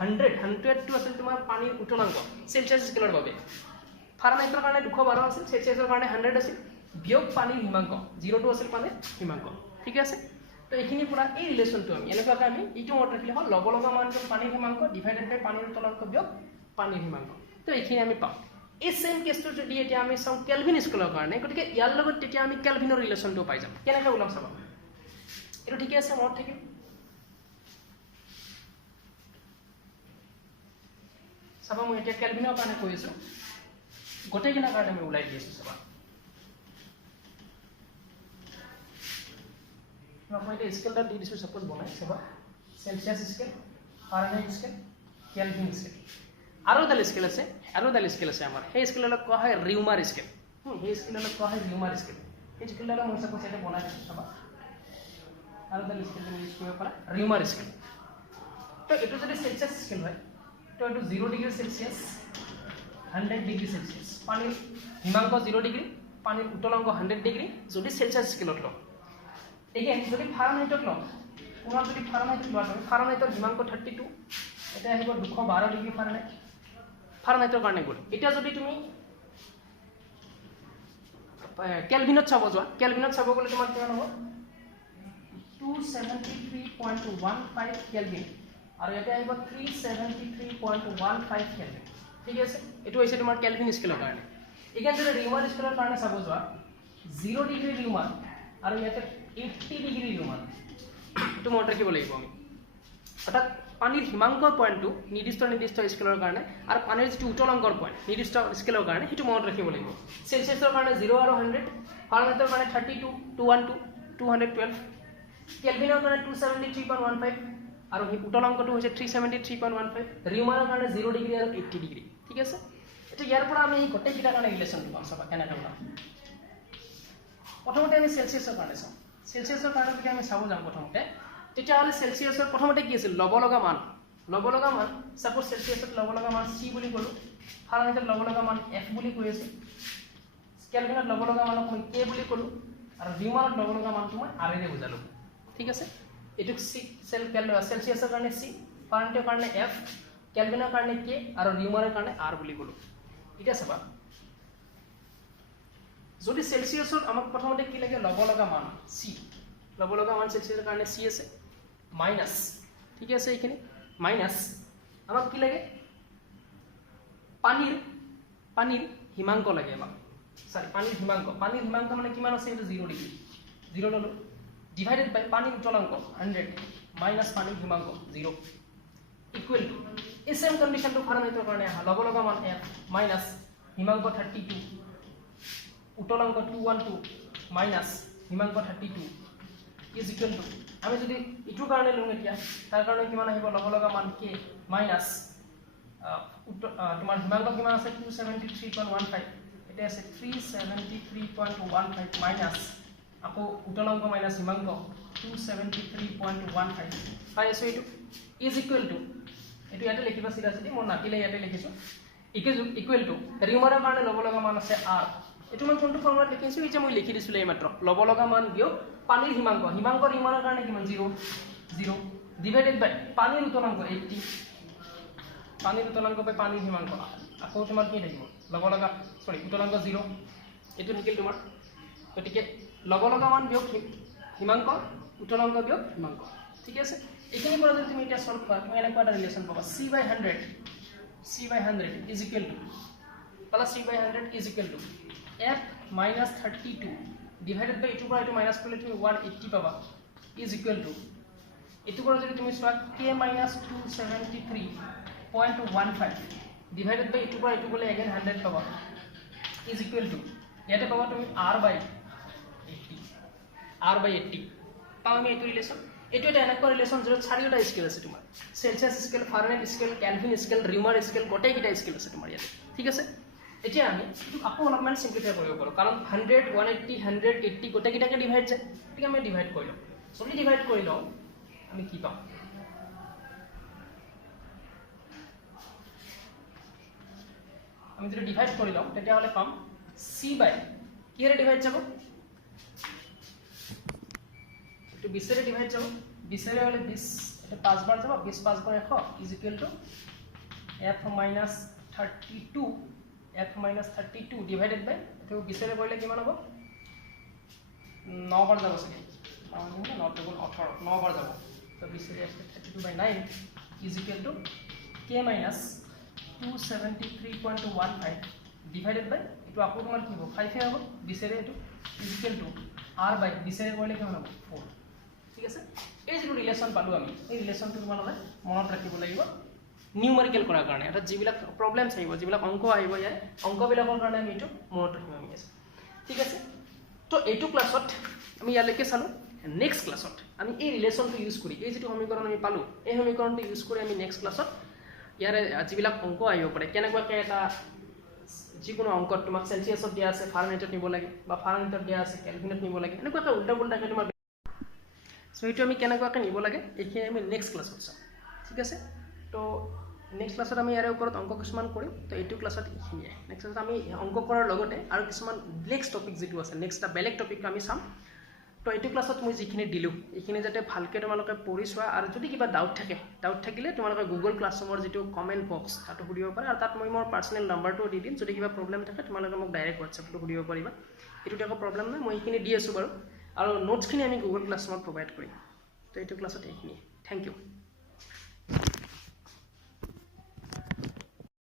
100 টো আছিল তোমাৰ পানীৰ উত্তলাংক সেলসিয়াস স্কেলৰ বাবে ফাৰেনহাইটৰ কাৰণে 212 আছিল সেলসিয়াসৰ কাৰণে 100 আছিল বিয়োগ পানীৰ হিমাংক 0 টো আছিল পানীৰ হিমাংক ঠিক আছে তো এইখিনি পুৰা এই ৰিলেশ্যনটো আমি এনেকুৱাকৈ আমি এইটো মত ৰাখিলে হ'ল লব লগা মান বিয়োগ পানীৰ হিমাংক ডিভাইডেড বাই পানীৰ উত্তলাংক বিয়োগ পানীৰ হিমাংক তো এইখিনি আমি পাম এই সেম কেছটো যদি এতিয়া আমি চাওঁ কেলভিন স্কেলৰ কাৰণে গতিকে ইয়াৰ লগত তেতিয়া আমি কেলভিনৰ ৰিলেশ্যনটো পাই যাম কেনেকৈ ওলাম চাবা এটো ঠিক আছে মত থাকিব চাবা মই এতিয়া কেলভিনৰ কাৰণে কৈ আছো গোটেইকিনা কাৰণে আমি ওলাই দিছো চাবা মই এটা স্কেলটা দি দিছো সপোজ বনাই চাবা Celsius scale Fahrenheit scale Kelvin scale আৰু এটা স্কেল আছে আমাৰ সেই স্কেললৈ কোৱা হয় ৰিউমাৰ স্কেল সেই স্কেললৈ কোৱা হয় ৰিউমাৰ স্কেল এই স্কেলটা মই সপোজ এটা বনাই দিছো চাবা আৰু এটা স্কেল ইউজ কৰিব পাৰা ৰিউমাৰ স্কেল তো এটো যদি সেলসিয়াস স্কেল হয় তো এটো 0 ডিগ্ৰী সেলসিয়াস 100 ডিগ্ৰী সেলসিয়াস পানীৰ হিমাংক 0 ডিগ্ৰী পানীৰ উত্তলাংক 100 ডিগ্ৰী যদি সেলসিয়াস স্কেলত লওঁ এগেইন যদি ফাৰেনহাইটত লওঁ পুনৰ যদি ফাৰেনহাইটত লোৱা হয় ফাৰেনহাইটৰ হিমাংক 32 এটা আহিব 212 ডিগ্ৰী ফাৰেনহাইটৰ কাৰণে গ'ল এতিয়া যদি তুমি কেলভিনত চাব যোৱা কেলভিনত চাব গ'লে তোমাৰ কিমান হ'ব 273.15 কেলভিন আৰু ইয়াতে আহিব 373.15 কেলভিন ঠিক আছে এটো হৈছে তোমাৰ কেলভিন স্কেলৰ কাৰণে এগেইন যদি ৰিউমাৰ স্কেলৰ কাৰণে চাব যোৱা 0 ডিগ্ৰী ৰিউমাৰ আৰু ইয়াতে 80 ডিগ্ৰী ৰিউমাৰ এটো মনত ৰাখিব লাগিব আমি অৰ্থাৎ পানীৰ হিমাংকৰ পইণ্টটো নিৰ্দিষ্ট স্কেলৰ কাৰণে আৰু পানীৰ যিটো উতলাংকৰ পইণ্ট নিৰ্দিষ্ট স্কেলৰ কাৰণে সেইটো মনত ৰাখিব লাগিব সেলসিয়াছৰ কাৰণে 0 আৰু 100 ফাৰেনহাইটৰ কাৰণে 32 212 212 কেলভিনৰ কাৰণে 273.15 আৰু হি উতলাংকটো হৈছে 373.15 ৰিউমাৰৰ কাৰণে 0 ডিগ্ৰী আৰু 80 ডিগ্ৰী ঠিক আছে এটা ইয়াৰ পৰা আমি গোটেই কিটা কাৰণে ৰিলেচনটো পাম সবা কেনেকৈ পাম প্ৰথমতে আমি সেলসিয়াছৰ কাৰণে চাম সেলসিয়াছৰ কাৰণে যদি আমি চাব যাম প্ৰথমতে তেতিয়াহ'লে সেলসিয়াছৰ প্ৰথমতে কি আছিল লবলগা মান সাপোজ সেলসিয়াছত লবলগা মান c বুলি ক'লো ফাৰেনহাইটত লবলগা মান f বুলি কৈ আছে কেলভিনত লবলগা মানক মই k বুলি ক'লো আৰু ৰিউমাৰত লবলগা মানটো মই r এৰে বুজালো ঠিক আছে এটুক c সেলসিয়াছৰ কাৰণে c ফাৰেনহাইটৰ কাৰণে f কেলভিনৰ কাৰণে k আৰু ৰিউমাৰৰ কাৰণে r বুলি ক'লো এটা চাবা যদি সেলসিয়াছৰ আমাক প্ৰথমতে কি লাগে লবলগা মান c লবলগা মান সেলসিয়াছৰ কাৰণে c আছে মাইনাস ঠিক আছে এইখিনি মাইনাস আমাক কি লাগে পানীৰ হিমাংক লাগে আমাক সৰি পানীৰ হিমাংক মানে কিমান আছে এটা 0 ডিগ্ৰী 0 ললো ডিভাইডেড বাই পানীৰ উতলাংক 100 মাইনাস পানীৰ হিমাংক 0 ইকুৱেল টু এই সেম কন্ডিশনটো ফাৰেনহাইটৰ কাৰণে লবলগা মান f minus Himank 32 উতলাংক 212 minus Himank 32 is equal to আমি যদি ইটোৰ কাৰণে লওঁ এতিয়া তাৰ কাৰণে কিমান আহিব লবলগা মান k মাইনাস তোমাৰ হিমাংক কিমান আছে 273.15 এটা আছে 373.15 মাইনাস আকৌ উতলাংক মাইনাস হিমাংক 273.15 পাই আছো এইটো is equal to এটো ইয়াতে লিখিবা সিধা সিধি মই নাকিলে ইয়াতে লিখিছো ইকুৱেল টু ৰিউমাৰৰ কাৰণে লবলগা মান আছে r এটো মই কোনটো ফৰ্মুলাত লিখিছো এই যে মই লিখি দিছিলো এই মাত্ৰ লবলগা মান বিয়োগ পানীৰ হিমাংক ৰিউমাৰৰ কাৰণে কিমান 0 ডিভাইডেড বাই পানীৰ উতলাংক 80 পানীৰ উতলাংক বাই পানীৰ হিমাংক আকৌ তোমাৰ কি থাকিব লবলগা উতলাংক 0 এটো লিখিল তোমাৰ গতিকে লবলগা মান বিয়োগ হিমাংক উতলাংক বিয়োগ হিমাংক ঠিক আছে এইখিনি পৰা যদি তুমি এটা সলভ কৰা তুমি এনেকুৱা এটা ৰিলেচন পাবা c by 100 is equal to plus c by 100 is equal to f minus 32 divided by etu পৰা etu minus কৰিলে তুমি 180 পাবা is equal to etu পৰা যদি তুমি সোৱা k minus 273.15 divided by etu পৰা etu গলে again 100 পাবা is equal to ইয়াতে পাবা তুমি r by 80 পাও আমি এটো ৰিলেচন এটো এটা এনেকুৱা ৰিলেচন যত চাৰিটা স্কেল আছে তোমাৰ Celsius scale Fahrenheit scale Kelvin scale Reaumur scale গোটেই কিটা স্কেল আছে তোমাৰ ইয়াতে ঠিক আছে এতিয়া আমি আকৌ অলপমান সিম্পলিফাই কৰিব পাৰো কাৰণ 100 180 180 গোটেই কিটাকে ডিভাইড যায় ঠিক আমি ডিভাইড কৰি লওঁ যদি ডিভাইড কৰি লওঁ আমি কি পাম আমি যদি ডিভাইড কৰি লওঁ তেতিয়া হলে পাম c বাই কি ৰে ডিভাইড যাব তো 20 ৰে ডিভাইড যাব 20 ৰে হলে 20 এটা 5 বাৰ যাব 20 5 বাৰ 100 is equal to f minus 32 f minus 32 divided by তো 20 ৰে কৰিলে কিমান হ'ব 9 বাৰ যাব সকে 9 টেবল 18 9 বাৰ যাব তো 20 ৰে 32 by 9 is equal to k minus 273.15 divided by এটো আকৌ তোমাৰ কি হ'ব 5 হ'ব 20 ৰে এটো is equal to r by 20 ৰে কৰিলে কিমান হ'ব 4 ঠিক আছে এই যে ৰিলেচন পালো আমি এই ৰিলেচনটো তোমালোকে মনত ৰাখিব লাগিব নিউমেৰিকেল কৰাৰ কাৰণে এটা যিবিলাক প্ৰবলেমছ আহিব যিবিলাক অংক আহিব ইয়াৰ অংকবিলাকৰ কাৰণে আমি এটো মনত ৰাখিম আমি আছে ঠিক আছে তো এইটো ক্লাছত আমি ইয়ালৈকে চালো নেক্সট ক্লাছত আমি এই ৰিলেচনটো ইউজ কৰি এই যেটো সমীকৰণ আমি পালো এই সমীকৰণটো ইউজ কৰি আমি নেক্সট ক্লাছত ইয়াৰ যিবিলাক অংক আহিব পাৰে কেনেকুৱাকৈ এটা যিকোনো অংকত তোমাক সেলসিয়াছত দিয়া আছে ফাৰেনহাইটত নিব লাগে বা ফাৰেনহাইটত দিয়া আছে কেলভিনত নিব লাগে এনেকুৱাকৈ উল্টা পুল্টাকৈ তোমাৰ সো এইটো আমি কেনেকুৱাকৈ নিব লাগে এইখিনি আমি নেক্সট ক্লাছত চাম ঠিক আছে তো নেক্সট ক্লাছত আমি ইয়াৰ ওপৰত অংক কিছুমান কৰিম তো এইটো ক্লাছত এইখিনিয়ে নেক্সট ক্লাছত আমি অংক কৰাৰ লগতে আৰু কিছুমান নেক্সট টপিক যেটো আছে নেক্সট এটা বেলেগ টপিক আমি চাম তো এইটো ক্লাছত মই যিখিনি দিলো এইখিনি যাতে ভালকৈ তোমালোকে পঢ়ি চোৱা আৰু যদি কিবা ডাউট থাকিলে তোমালোকে গুগল ক্লাছৰুমৰ যেটো কমেন্ট বক্স তাতো সুধিব পাৰা আৰু তাত মই মোৰ পাৰ্সোনেল নাম্বাৰটো দি দিম যদি কিবা প্ৰবলেম থাকে তোমালোকে মোক ডাইৰেক্ট হোৱাটছএপটো সুধিব পাৰিবা এটো একো প্ৰবলেম নাই মই এইখিনি দি আছো বাৰু আৰু নোটছখিনি আমি গুগল ক্লাছৰুমত প্ৰভাইড কৰিম তো এইটো ক্লাছত এইখিনি থ্যাংক ইউ